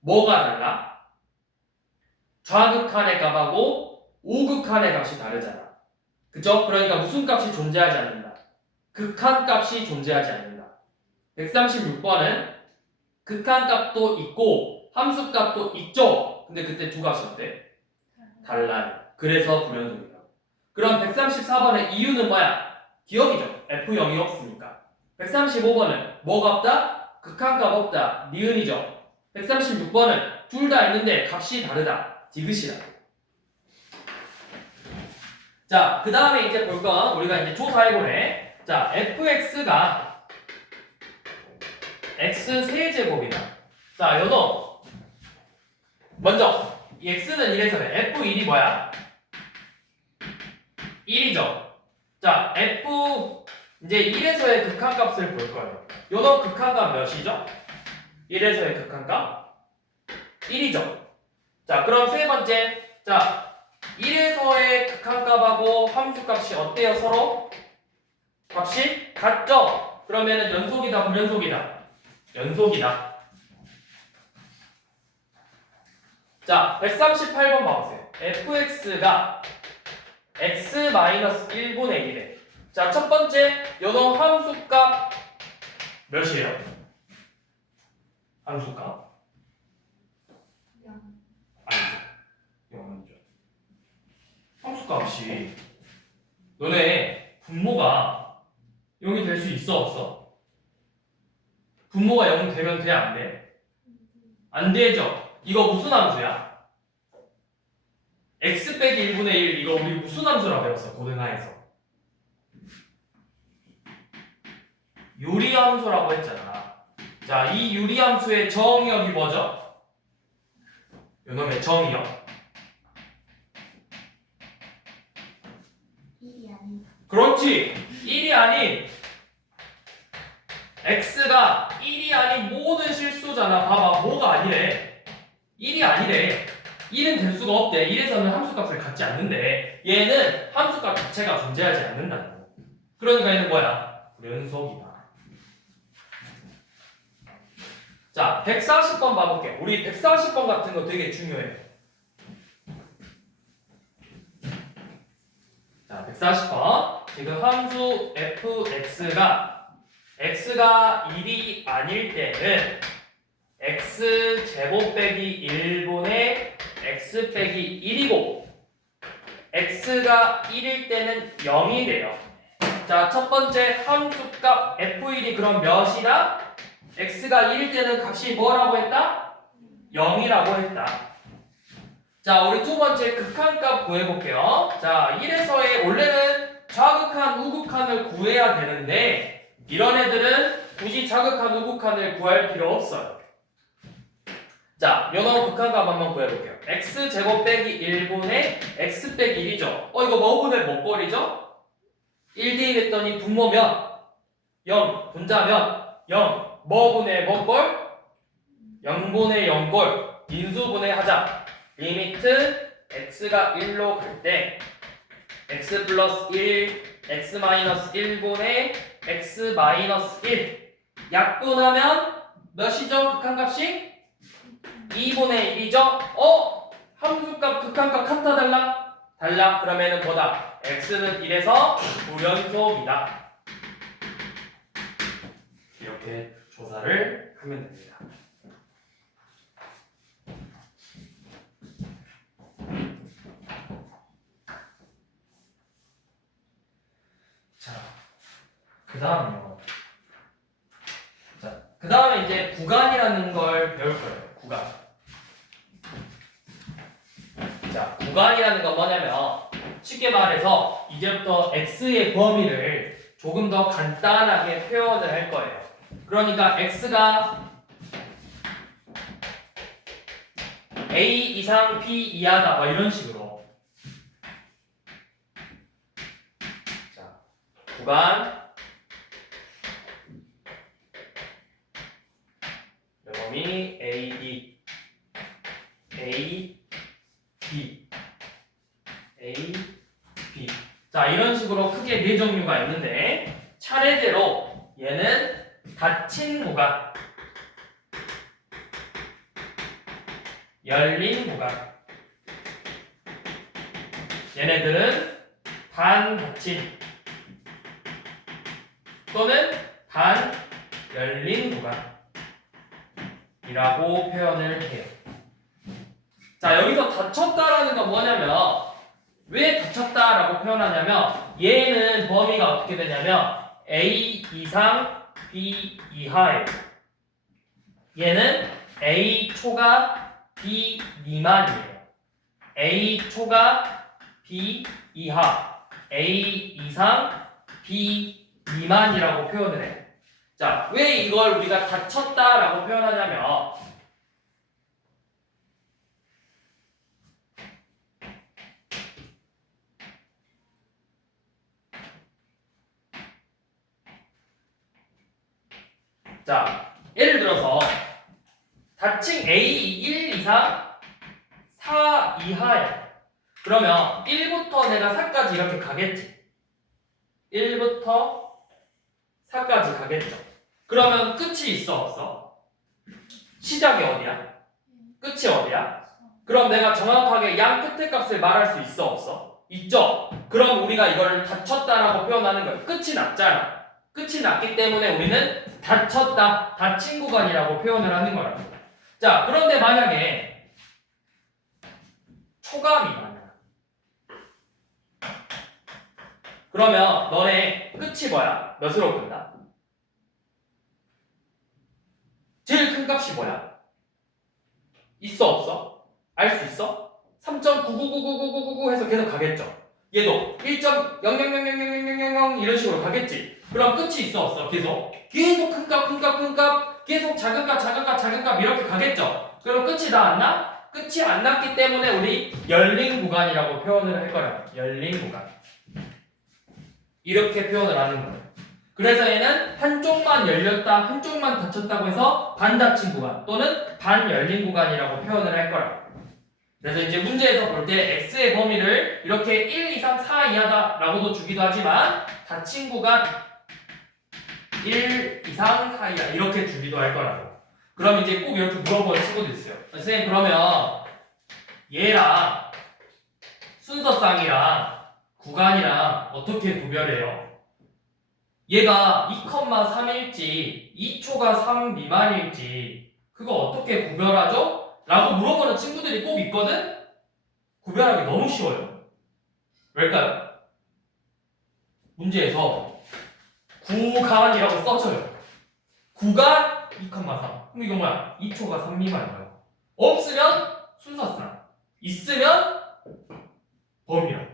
뭐가 달라? 좌극한의 값하고 우극한의 값이 다르잖아. 그죠? 그러니까 무슨 값이 존재하지 않는다. 극한값이 존재하지 않는다. 136번은 극한값도 있고 함수값도 있죠. 근데 그때 두 값이 어때? 달라요. 그래서 불연속이다. 그럼 134번의 이유는 뭐야? 기억이죠. F0이 없으니까. 135번은 뭐가 없다? 극한값 없다. 니은이죠. 136번은 둘 다 있는데 값이 다르다. 디귿이다. 자, 그 다음에 이제 볼 건 우리가 이제 조사해보래. 자, fx가 x 세제곱이다. 자, 요거 먼저 이 x는 1에서는 f1이 뭐야? 1이죠. 자, f 이제 1에서의 극한값을 볼 거예요. 요거 극한값 몇이죠? 1에서의 극한값 1이죠. 자, 그럼 세 번째. 자, 1에서의 극한값하고 함수값이 어때요? 서로? 값이 같죠? 그러면은 연속이다, 불연속이다? 연속이다. 자, 138번 봐보세요. fx가 x-1분의 1에. 자, 첫 번째, 요놈 함수값 몇이에요? 함수값? 아니죠. 0이죠. 함수값이 너네 분모가 0이 될 수 있어 없어? 분모가 0 되면 돼 안 돼? 안 되죠. 이거 무슨 함수야? x 빼기 1분의 1 이거 우리 무슨 함수라고 배웠어? 고등하에서 유리함수라고 했잖아. 자, 이 유리함수의 정의역이 뭐죠? 요놈의 정의역 1이 아닌 그렇지. 1이 아닌 x가 1이 아닌 모든 실수잖아. 봐봐. 뭐가 아니래. 1이 아니래. 1은 될 수가 없대. 1에서는 함수값을 갖지 않는데 얘는 함수값 자체가 존재하지 않는다고. 그러니까 얘는 뭐야? 불연속이다. 자, 140번 봐볼게. 우리 140번 같은 거 되게 중요해요. 자, 140번. 지금 함수 fx가 1이 아닐 때는 x제곱 빼기 1분의 x 빼기 1이고 x가 1일 때는 0이 돼요. 자, 첫 번째 함수값 f1이 그럼 몇이다? x가 1일 때는 값이 뭐라고 했다? 0이라고 했다. 자, 우리 두 번째 극한값 구해볼게요. 자, 1에서의 원래는 좌극한, 우극한을 구해야 되는데 이런 애들은 굳이 좌극한, 우극한을 구할 필요 없어요. 자, 요놈 극한값 한번 구해볼게요. x제곱 빼기 1분의 x 빼기 1이죠. 이거 뭐분의 뭐꼴이죠? 1 대입했더니 분모면 0, 분자면 0, 뭐분의 뭐꼴? 0분의 0꼴. 인수분해 하자. 리미트 x가 1로 갈 때 x 플러스 1, x 마이너스 1분의 x 마이너스 1 약분하면 몇이죠? 극한값이? 2분의 1이죠? 함수값 극한값 같아 달라? 달라. 그러면은 뭐다? x는 1에서 불연속이다. 이렇게 조사를 하면 됩니다. 자, 그 다음은요. 자, 그 다음에 이제 구간이라는 걸 배울 거예요. 구간. 자, 구간이라는 건 뭐냐면 쉽게 말해서 이제부터 x의 범위를 조금 더 간단하게 표현을 할 거예요. 그러니까 x가 a 이상 b 이하다 뭐 이런 식으로. 자, 구간 범위 a, b a, b a, b. 자, 이런 식으로 크게 네 종류가 있는데 차례대로 얘는 닫힌 구간, 열린 구간, 얘네들은 반닫힌 또는 반 열린 구간이라고 표현을 해요. 자, 여기서 닫혔다라는 건 뭐냐면 왜 닫혔다라고 표현하냐면 얘는 범위가 어떻게 되냐면 a 이상 b 이하예요. 얘는 a 초과 b 미만이에요. a 초과 b 이하, a 이상 b 미만이라고 표현을 해요. 자, 왜 이걸 우리가 닫혔다라고 표현하냐면 자, 예를 들어서 닫힌 A 1 이상 4 이하야. 그러면 1부터 내가 4까지 이렇게 가겠지. 1부터 4까지 가겠죠. 그러면 끝이 있어 없어? 시작이 어디야? 끝이 어디야? 그럼 내가 정확하게 양 끝의 값을 말할 수 있어 없어? 있죠? 그럼 우리가 이걸 닫혔다라고 표현하는 거예요. 끝이 났잖아. 끝이 났기 때문에 우리는 닫혔다, 닫힌 구간이라고 표현을 하는 거라고. 자, 그런데 만약에 초감이 많아. 그러면 너네 끝이 뭐야? 몇으로 끝나? 제일 큰 값이 뭐야? 있어 없어? 알 수 있어? 3.9999999 해서 계속 가겠죠. 얘도 1.000000000 이런 식으로 가겠지. 그럼 끝이 있어 없어? 계속 큰 값 계속 작은 값 이렇게 가겠죠. 그럼 끝이 다 안 나? 끝이 안 났기 때문에 우리 열린 구간이라고 표현을 할 거야. 열린 구간. 이렇게 표현을 하는 거예요. 그래서 얘는 한쪽만 열렸다, 한쪽만 닫혔다고 해서 반닫힌 구간 또는 반열린 구간이라고 표현을 할 거야. 그래서 이제 문제에서 볼 때 x의 범위를 이렇게 1, 2, 3, 4 이하다 라고도 주기도 하지만 닫힌 구간 1 이상 4 이하 이렇게 주기도 할 거라고. 그럼 이제 꼭 이렇게 물어보는 친구도 있어요. 선생님 그러면 얘랑 순서쌍이랑 구간이랑 어떻게 구별해요? 얘가 2,3일지 2초가 3 미만일지 그거 어떻게 구별하죠? 라고 물어보는 친구들이 꼭 있거든? 구별하기 너무 쉬워요. 왜일까요? 문제에서 구간이라고 써줘요. 구간 2,3. 그럼 이거 뭐야? 2초가 3 미만이에요. 없으면 순서쌍. 있으면 범위야.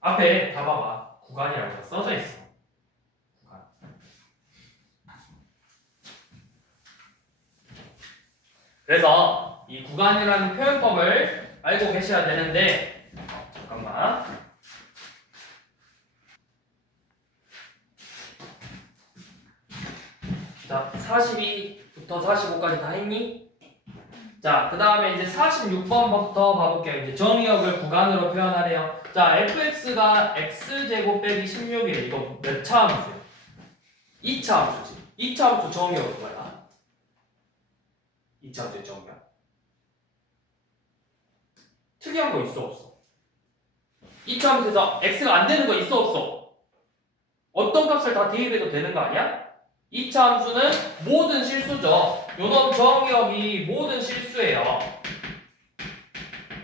앞에 다 봐봐. 구간이라고 써져 있어. 구간. 그래서 이 구간이라는 표현법을 알고 계셔야 되는데 잠깐만. 자, 42부터 45까지 다 했니? 자, 그 다음에 이제 46번부터 봐볼게요. 이제 정의역을 구간으로 표현하래요. 자, fx가 x제곱 빼기 16이래. 이거 몇 차 함수예요? 2차 함수지. 2차 함수 정의역은 뭐야? 2차 함수의 정의역. 특이한 거 있어, 없어? 2차 함수에서 x가 안 되는 거 있어, 없어? 어떤 값을 다 대입해도 되는 거 아니야? 2차 함수는 모든 실수죠. 요놈 정의역이 모든 실수예요.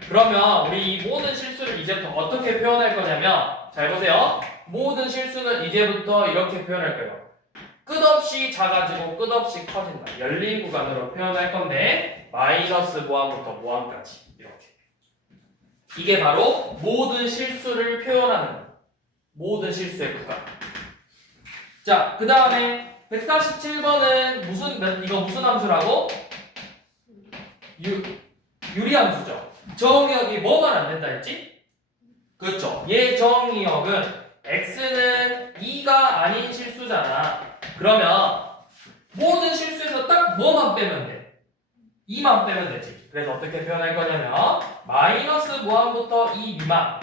그러면 우리 이 모든 실수를 이제부터 어떻게 표현할 거냐면 잘 보세요. 모든 실수는 이제부터 이렇게 표현할 거예요. 끝없이 작아지고 끝없이 커진다. 열린 구간으로 표현할 건데 마이너스 모함부터 모함까지 이렇게. 이게 바로 모든 실수를 표현하는 거예요. 모든 실수의 구간. 자, 그 다음에 147번은 이거 무슨 함수라고? 유리함수죠. 정의역이 뭐만 안 된다 했지? 그렇죠. 얘 정의역은 x는 2가 아닌 실수잖아. 그러면 모든 실수에서 딱 뭐만 빼면 돼? 2만 빼면 되지. 그래서 어떻게 표현할 거냐면 마이너스 무한부터 2 미만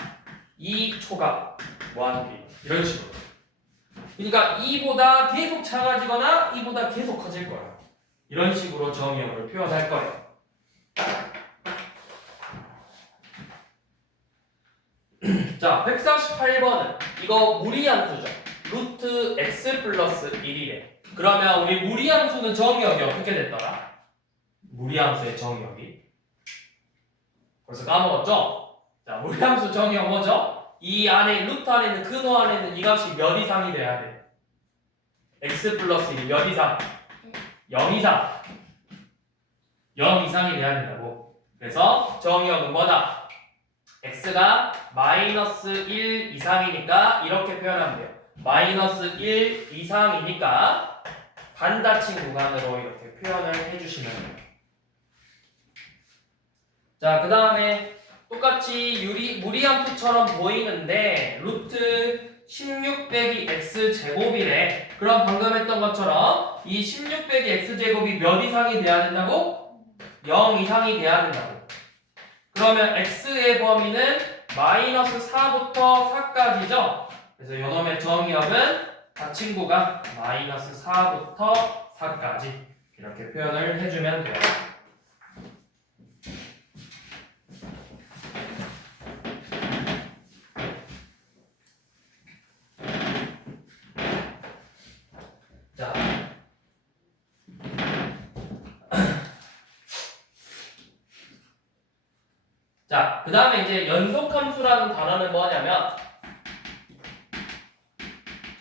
2 초각 무한 비 이런 식으로. 그러니까 2보다 계속 작아지거나 2보다 계속 커질 거야. 이런 식으로 정의역을 표현할 거예요. 자, 148번은 이거 무리함수죠. 루트 x 플러스 1이래. 그러면 우리 무리함수는 정의역이 어떻게 됐더라? 무리함수의 정의역이 벌써 까먹었죠? 자, 무리함수 정의역 뭐죠? 이 안에 루트 안에 있는 근호 안에 있는 이 값이 몇 이상이 돼야 돼? x 플러스 1이 몇 이상? 0 이상. 0 이상이 돼야 된다고. 그래서 정의역은 뭐다? x가 마이너스 1 이상이니까 이렇게 표현하면 돼요. 마이너스 1 이상이니까 반닫힌 구간으로 이렇게 표현을 해주시면 돼요. 자, 그 다음에 똑같이 무리함수처럼 보이는데 루트 16 빼기 x 제곱이래. 그럼 방금 했던 것처럼 이 16 빼기 x 제곱이 몇 이상이 돼야 된다고? 0 이상이 돼야 된다고. 그러면 x의 범위는 마이너스 4부터 4까지죠. 그래서 요놈의 정의역은 닫힌 구간 마이너스 4부터 4까지 이렇게 표현을 해주면 돼요. 자, 자, 그 다음에 이제 연속함수라는 단어는 뭐냐면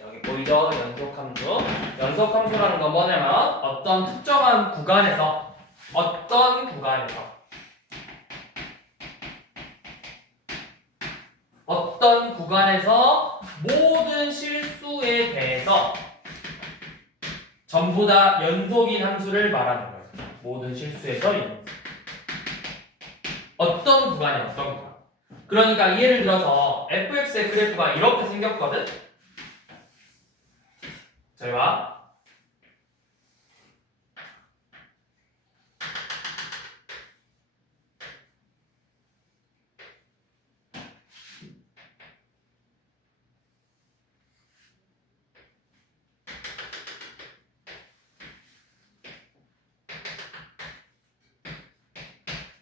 여기 보이죠? 연속함수. 연속함수라는 건 뭐냐면 어떤 특정한 구간에서 어떤 구간에서 모든 실수에 대해서 전부 다 연속인 함수를 말하는 거예요. 모든 실수에서 연속. 어떤 구간이야, 어떤 구간. 그러니까 예를 들어서 fx의 그래프가 이렇게 생겼거든? 저희 봐.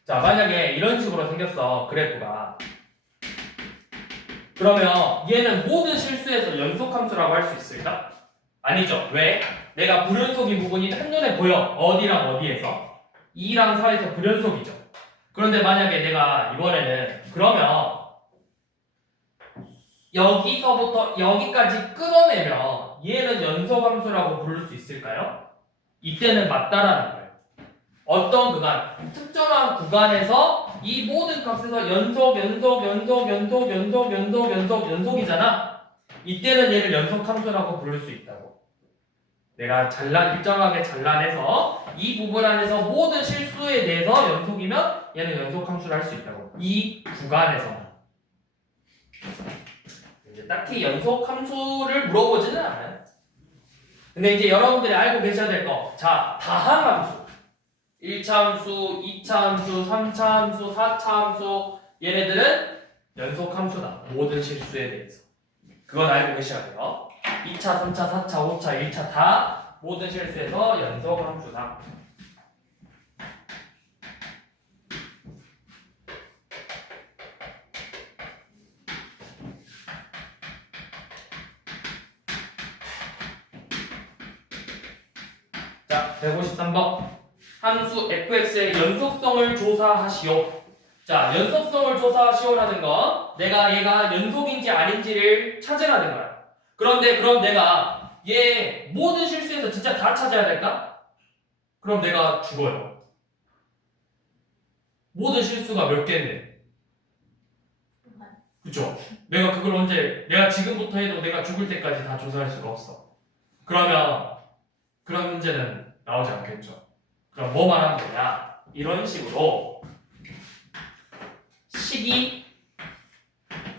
자, 만약에 이런 식으로 생겼어, 그래프가. 그러면 얘는 모든 실수에서 연속함수라고 할 수 있을까? 아니죠. 왜? 내가 불연속인 부분이 한눈에 보여. 어디랑 어디에서? 2랑 4에서 불연속이죠. 그런데 만약에 내가 이번에는 그러면 여기서부터 여기까지 끊어내면 얘는 연속함수라고 부를 수 있을까요? 이때는 맞다라는 거예요. 어떤 구간, 특정한 구간에서 이 모든 값에서 연속이잖아. 이때는 얘를 연속함수라고 부를 수 있다고. 내가 일정하게 잘라내서 이 부분 안에서 모든 실수에 대해서 연속이면 얘는 연속함수를 할 수 있다고. 이 구간에서만. 이제 딱히 연속함수를 물어보지는 않아요. 근데 이제 여러분들이 알고 계셔야 될 거. 자, 다항함수. 1차 함수, 2차 함수, 3차 함수, 4차 함수. 얘네들은 연속함수다. 모든 실수에 대해서. 그건 알고 계셔야 돼요. 2차, 3차, 4차, 5차, 1차 다 모든 실수에서 연속함수다. 자, 153번. 함수 fx의 연속성을 조사하시오. 자, 연속성을 조사하시오라는 건 내가 얘가 연속인지 아닌지를 찾으라는 거야. 그런데 그럼 내가 얘 모든 실수에서 진짜 다 찾아야 될까? 그럼 내가 죽어요. 모든 실수가 몇 개인데? 그쵸? 내가 그걸 언제, 내가 지금부터 해도 내가 죽을 때까지 다 조사할 수가 없어. 그러면 그런 문제는 나오지 않겠죠. 그럼 뭐만 하면 되냐? 이런 식으로 식이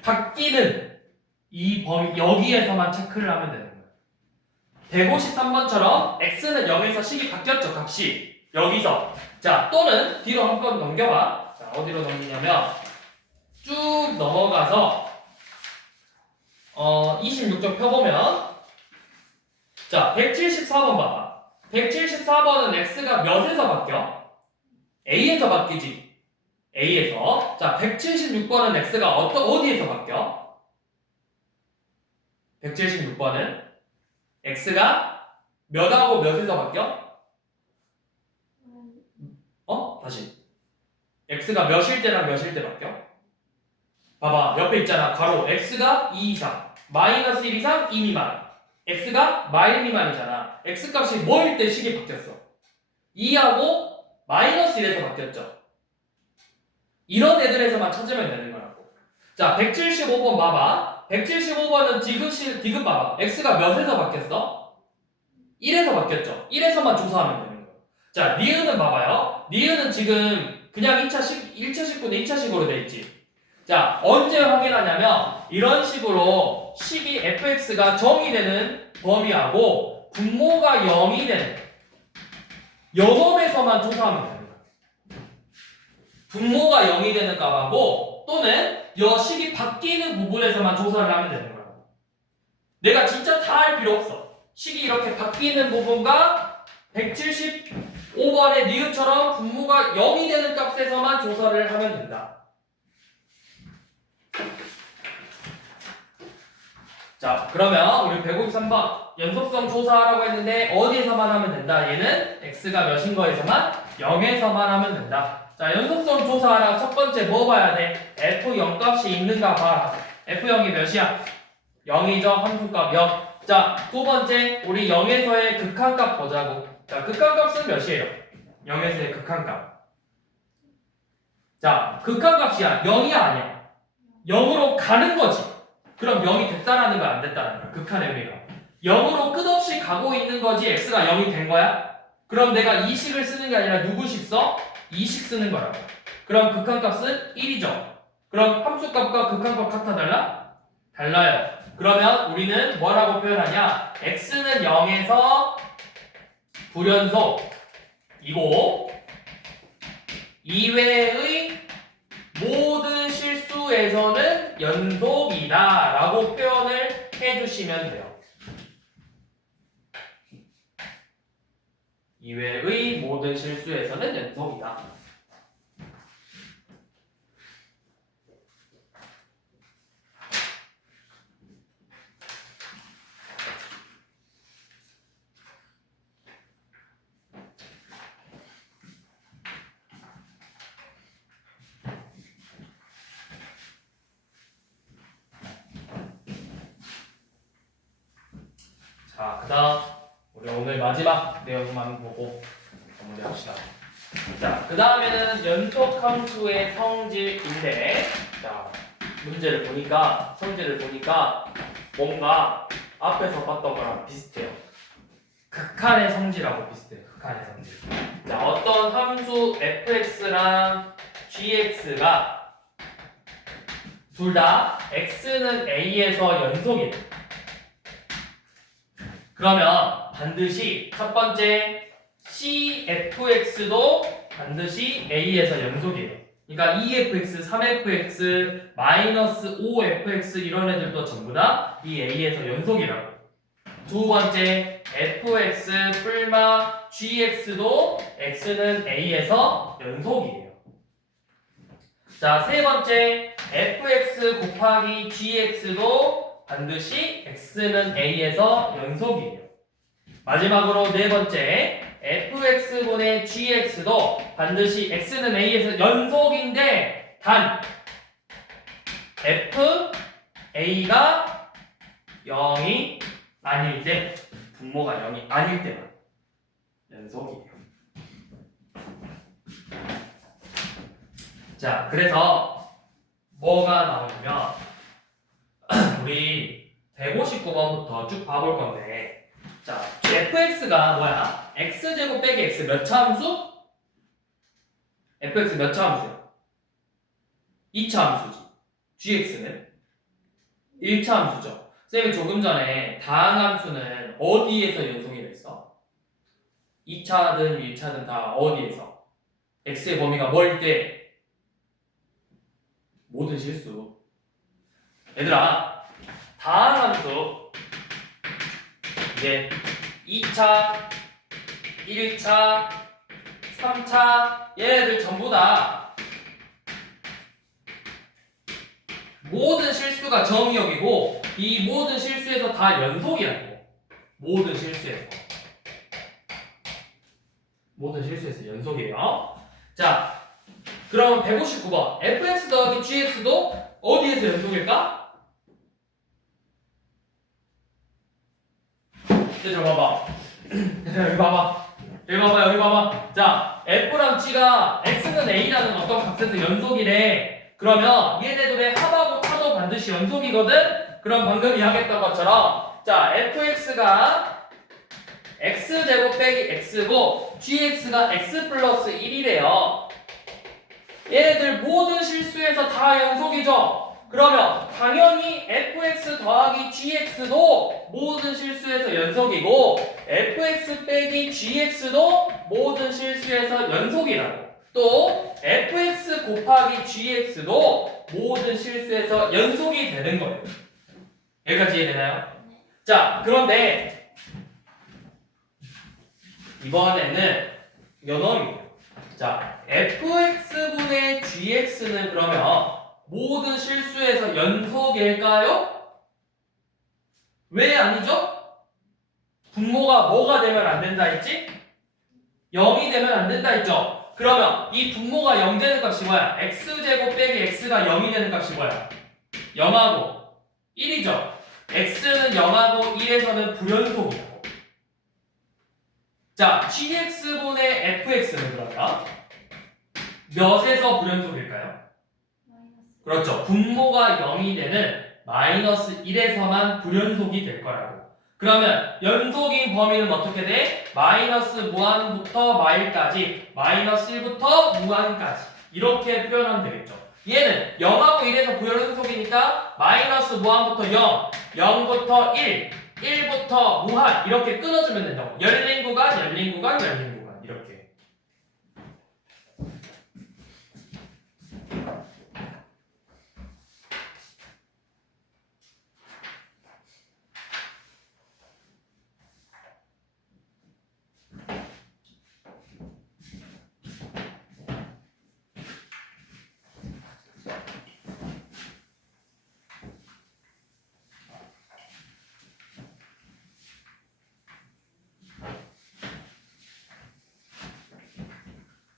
바뀌는 이 범위 여기에서만 체크를 하면 되는 거예요. 153번처럼 x는 0에서 식이 바뀌었죠, 값이. 여기서. 자, 또는 뒤로 한 번 넘겨봐. 자, 어디로 넘기냐면 쭉 넘어가서 26쪽 펴보면 자, 174번 봐봐. 174번은 x가 몇에서 바뀌어? a에서 바뀌지. a에서. 자, 176번은 x가 어디에서 바뀌어? 176번은 x가 몇하고 몇에서 바뀌어? 다시. x가 몇일 때랑 몇일 때 바뀌어? 봐봐. 옆에 있잖아. 괄호. x가 2 이상, 마이너스 1 이상, 2 미만. x가 마일 미만이잖아. x값이 뭐일 때 식이 바뀌었어? 2하고 마이너스 1에서 바뀌었죠. 이런 애들에서만 찾으면 되는 거라고. 자, 175번 봐봐. 175번은 디귿 봐봐. x가 몇에서 바뀌었어? 1에서 바뀌었죠. 1에서만 조사하면 되는 거예요. 자, 니은은 봐봐요. 니은은 지금 그냥 1차식분의 2차식으로 돼 있지. 자, 언제 확인하냐면 이런 식으로 식이 fx가 정이 되는 범위하고 분모가 0이 되는 요놈에서만 조사하면 되는 거예요. 분모가 0이 되는 값하고 또는 여 식이 바뀌는 부분에서만 조사를 하면 되는 거예요. 내가 진짜 다 할 필요 없어. 식이 이렇게 바뀌는 부분과 175번의 니은처럼 분모가 0이 되는 값에서만 조사를 하면 된다. 자, 그러면 우리 153번 연속성 조사하라고 했는데 어디에서만 하면 된다? 얘는 x가 몇인 거에서만 0에서만 하면 된다. 자, 연속성 조사하라 첫 번째 뭐 봐야 돼? f0 값이 있는가 봐라. f0이 몇이야? 0이죠. 함수값 0. 자, 두 번째 우리 0에서의 극한값 보자고. 자, 극한값은 몇이에요? 0에서의 극한값. 자, 극한값이야. 0이야 아니야? 0으로 가는 거지. 그럼 0이 됐다라는 거야, 안 됐다라는 거야? 극한의 의미가. 0으로 끝없이 가고 있는 거지 x가 0이 된 거야? 그럼 내가 이 식을 쓰는 게 아니라 누구식 써? 이 식 쓰는 거라고. 그럼 극한값은 1이죠. 그럼 함수값과 극한값 같아 달라? 달라요. 그러면 우리는 뭐라고 표현하냐? x는 0에서 불연속이고 이외의 모든 실수에서는 연속이다 라고 표현을 해주시면 돼요. 이외의 모든 실수에서는 연속이다. 자, 그다음 우리 오늘 마지막 내용만 보고 마무리합시다. 자, 그 다음에는 연속 함수의 성질인데, 자, 성질을 보니까 뭔가 앞에서 봤던 거랑 비슷해요. 극한의 성질하고 비슷해요. 극한의 성질. 자, 어떤 함수 fx랑 gx가 둘 다 x는 a에서 연속이에요. 그러면 반드시 첫 번째 cfx도 반드시 a에서 연속이에요. 그러니까 2fx, 3fx, 마이너스 5fx 이런 애들도 전부 다 이 a에서 연속이라고. 두 번째 fx 뿔마 gx도 x는 a에서 연속이에요. 자, 세 번째 fx 곱하기 gx도 반드시 x는 a에서 연속이에요. 마지막으로 네 번째 fx분의 gx도 반드시 x는 a에서 연속인데 단 f a가 0이 아닐 때, 분모가 0이 아닐 때만 연속이에요. 자, 그래서 뭐가 나오냐면 우리 159번부터 쭉 봐볼 건데, 자, fx가 뭐야? x제곱 빼기 x 몇 차 함수? fx 몇 차 함수야? 2차 함수지. gx는 1차 함수죠. 쌤이 조금 전에 다항함수는 어디에서 연속이 됐어? 2차든 1차든 다 어디에서? x의 범위가 뭐일 때? 모든 실수. 얘들아, 다항함수 이제 2차, 1차, 3차 얘네들 전부 다 모든 실수가 정의역이고 이 모든 실수에서 다 연속이라고. 모든 실수에서 연속이에요. 자, 그럼 159번 fx 더하기 gx도 어디에서 연속일까? 얘들아 봐봐. 여기 봐봐. 자, f랑 g가 x는 a라는 어떤 값에서 연속이래. 그러면 얘네들의 합하고 차도 반드시 연속이거든? 그럼 방금 이야기했던 것처럼 자, fx가 x제곱 빼기 x고 gx가 x 플러스 1이래요. 얘네들 모든 실수에서 다 연속이죠? 그러면 당연히 fx 더하기 gx도 모든 실수에서 연속이고 fx 빼기 gx도 모든 실수에서 연속이라고. 또 fx 곱하기 gx도 모든 실수에서 연속이 되는 거예요. 여기까지 이해되나요? 자, 그런데 이번에는 연엄이에요. 자, fx분의 gx는 그러면 모든 실수에서 연속일까요? 왜 아니죠? 분모가 뭐가 되면 안 된다 했지? 0이 되면 안 된다 했죠? 그러면 이 분모가 0 되는 값이 뭐야? x제곱 빼기 x가 0이 되는 값이 뭐야? 0하고 1이죠? x는 0하고 1에서는 불연속이고. 자, gx분의 fx는 그러면 몇에서 불연속일까요? 그렇죠. 분모가 0이 되는 마이너스 1에서만 불연속이 될 거라고. 그러면 연속인 범위는 어떻게 돼? 마이너스 무한부터 마일까지, 마이너스 1부터 무한까지 이렇게 표현하면 되겠죠. 얘는 0하고 1에서 불연속이니까 마이너스 무한부터 0, 0부터 1, 1부터 무한 이렇게 끊어주면 된다고. 열린 구간, 열린 구간, 열린 구간 이렇게.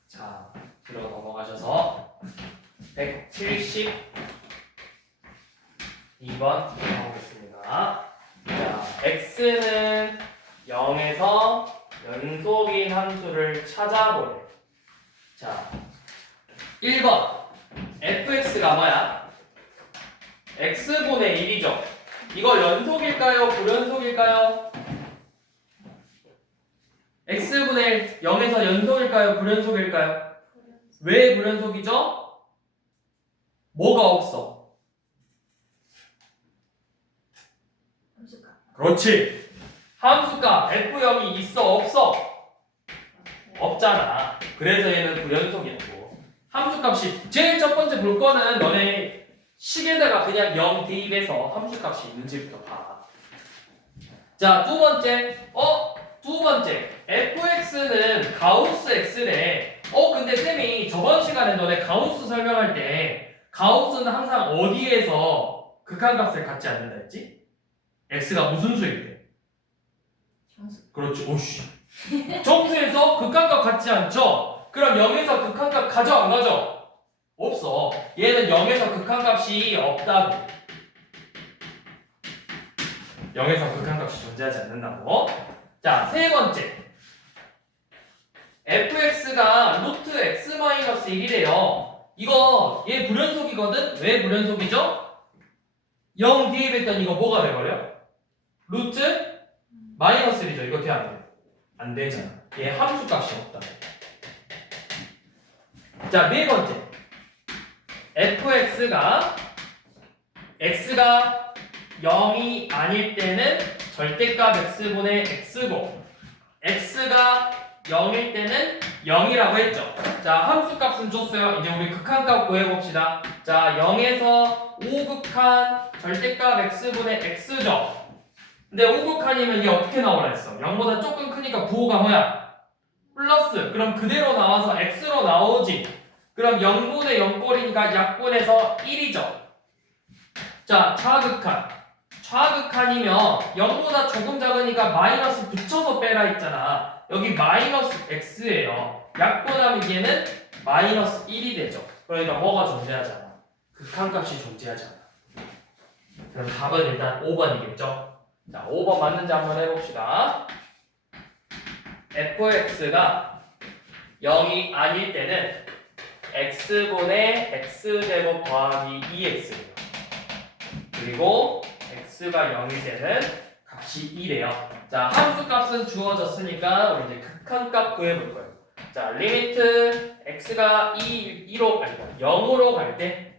자, 뒤로 넘어가셔서 172번 가보겠습니다. 자, x는 연속인 함수를 찾아보래. 자, 1번 fx가 뭐야? x분의 1이죠. 이거 연속일까요? 불연속일까요? x분의 1 0에서 연속일까요? 불연속일까요? 왜 불연속이죠? 뭐가 없어? 함수값. 그렇지. 함수값 f0이 있어 없어? 없잖아. 그래서 얘는 불연속이었고. 함수값이 제일 첫 번째 볼 거는 너네 식에다가 그냥 0 대입해서 함수값이 있는지부터 봐. 자, 두 번째 fx는 가우스 x래. 근데 쌤이 저번 시간에 너네 가우스 설명할 때 가우스는 항상 어디에서 극한값을 갖지 않는다 했지? x가 무슨 수일 때? 정수. 그렇지. 오씨. 정수에서 극한값 갖지 않죠? 그럼 0에서 극한값 가져 안 가져? 없어. 얘는 0에서 극한값이 없다고. 0에서 극한값이 존재하지 않는다고. 자, 세 번째. fx가 루트 x-1이래요. 이거 얘 불연속이거든? 왜 불연속이죠? 0 대입했더니 이거 뭐가 돼버려? 루트 -1이죠. 이거 돼 안 돼? 안 되잖아. 얘 함수값이 없다. 자, 네 번째. fx가 x가 0이 아닐 때는 절대값 x분의 x고 x가 0일 때는 0이라고 했죠. 자, 함수값은 줬어요. 이제 우리 극한값 구해봅시다. 자, 0에서 5극한 절대값 x분의 x죠. 근데 5극한이면 이게 어떻게 나오라 했어? 0보다 조금 크니까 부호가 뭐야? 플러스. 그럼 그대로 나와서 x로 나오지. 그럼 0분의 0꼴이니까 약분해서 1이죠. 자, 좌극한. 좌극한이면 0보다 조금 작으니까 마이너스 붙여서 빼라 했잖아. 여기 마이너스 x예요. 약분하면 얘는 마이너스 1이 되죠. 그러니까 뭐가 존재하잖아? 극한값이 존재하잖아. 그럼 답은 일단 5번이겠죠? 자, 5번 맞는지 한번 해봅시다. fx가 0이 아닐 때는 x분의 x제곱 더하기 2x예요. 그리고 x가 0일 때는 값이 2래요. 자, 함수값은 주어졌으니까 우리 이제 극한값 구해볼 거예요. 자, 리미트 x가 0으로 갈 때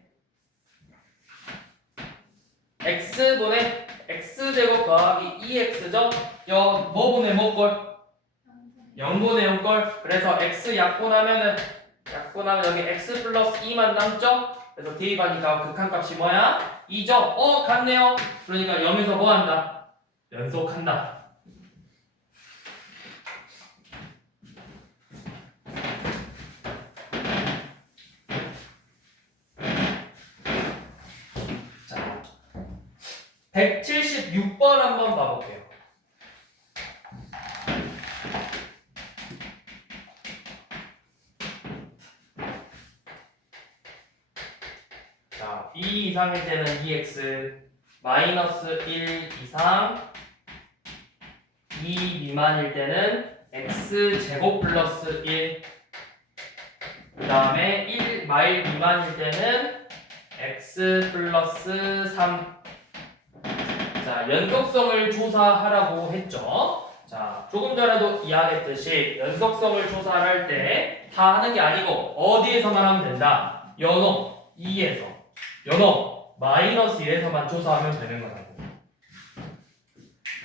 x분의 x제곱 더하기 2x죠? 뭐 분의 뭐 꼴? 0분의 0꼴. 그래서 x 약분하면 여기 x 플러스 2만 남죠? 그래서 대입하니까 극한값이 뭐야? 2죠? 같네요. 그러니까 0에서 뭐 한다? 연속한다. 자, 176번 한번 봐볼게요. 자, 2 이상일 때는 2x, 마이너스 1 이상, 2 미만일 때는 x 제곱 플러스 1, 그 다음에 1 마일 미만일 때는 x 플러스 3. 자, 연속성을 조사하라고 했죠. 자, 조금 전에도 이야기했듯이 연속성을 조사할 때 다 하는 게 아니고 어디에서만 하면 된다? 요놈 2에서, 요놈 마이너스 1에서만 조사하면 되는 거라고.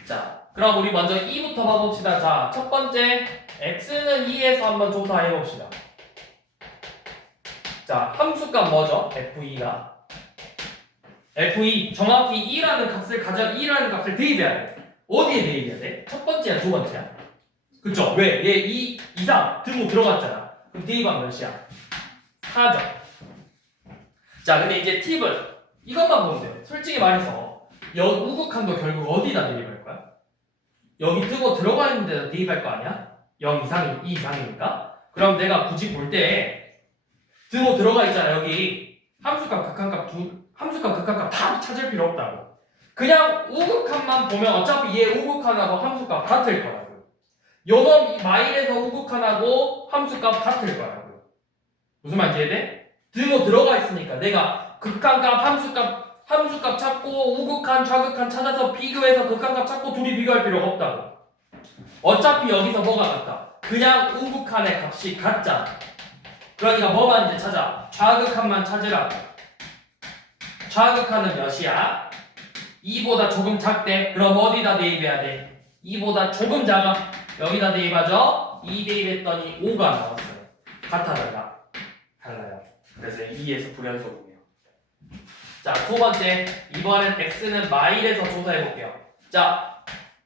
자, 그럼 우리 먼저 2부터 봐봅시다. 자, 첫 번째 x는 2에서 한번 조사해 봅시다. 자, 함수값 뭐죠? f2가 f2 정확히 2라는 값을 가져 2라는 값을 대입해야 돼. 어디에 대입해야 돼? 첫 번째야, 두 번째야? 그쵸? 왜? 얘 2 이상 등호 들어갔잖아. 그럼 대입하면 몇이야? 4죠. 자, 근데 이제 팁은 이것만 보면 돼요. 솔직히 말해서 우극한도 결국 어디다 대입할 거야? 여기 뜨고 들어가 있는 데다 대입할 거 아니야? 0 이상이 2 이상이니까. 그럼 내가 굳이 볼 때 등호 들어가 있잖아. 여기 함수값 극한값 다 찾을 필요 없다고. 그냥 우극한만 보면 어차피 얘 우극한하고 함수값 같을 거라고. 요놈 마일에서 우극한하고 함수값 같을 거야. 무슨 말인지 이해돼? 등호 들어가 있으니까 내가 극한값, 함수값 찾고 우극한, 좌극한 찾아서 비교해서 극한값 찾고 둘이 비교할 필요가 없다고. 어차피 여기서 뭐가 같다? 그냥 우극한의 값이 같잖아. 그러니까 뭐만 이제 찾아? 좌극한만 찾으라고. 좌극한은 몇이야? 2보다 조금 작대. 그럼 어디다 대입해야 돼? 2보다 조금 작아. 여기다 대입하죠? 2 대입했더니 5가 나왔어요. 같아 달라? 달라요. 그래서 2에서 불연속이에요. 자, 두 번째. 이번엔 x는 마일에서 조사해볼게요. 자,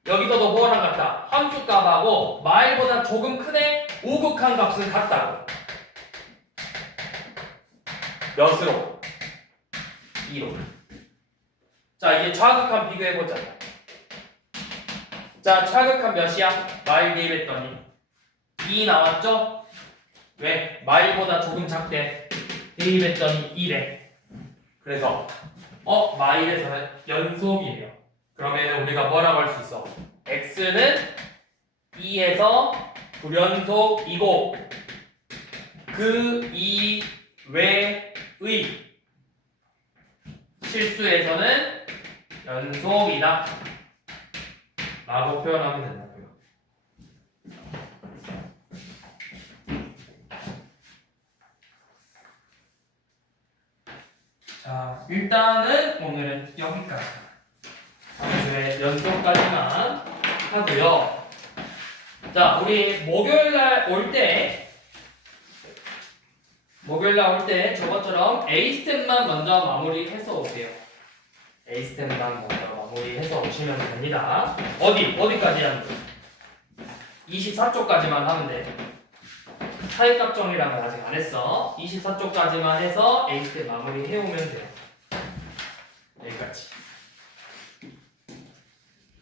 여기서도 뭐랑 같다? 함수값하고 마일보다 조금 크네? 우극한 값은 같다고. 몇으로? 2로. 자, 이게 좌극한 비교해보자. 자, 좌극한 몇이야? 마일 대입했더니 2 나왔죠? 왜? 마일보다 조금 작대. 대입했더니 2래. 그래서 마일에서는 연속이에요. 그러면 우리가 뭐라고 할 수 있어? x는 2에서 불연속이고 그 이외의 실수에서는 연속이다 라고 표현하면 된다고요. 자, 일단은 오늘은 여기까지. 함수의 연속까지만 하고요. 자, 우리 목요일날 올 때 저것처럼 A스텝만 먼저 마무리해서 오세요. A스텝만 먼저 마무리해서 오시면 됩니다. 어디까지 하면 돼? 24쪽까지만 하면 돼. 사이값 정리랑은 아직 안 했어. 24쪽까지만 해서 A스텝 마무리 해오면 돼요. 여기까지.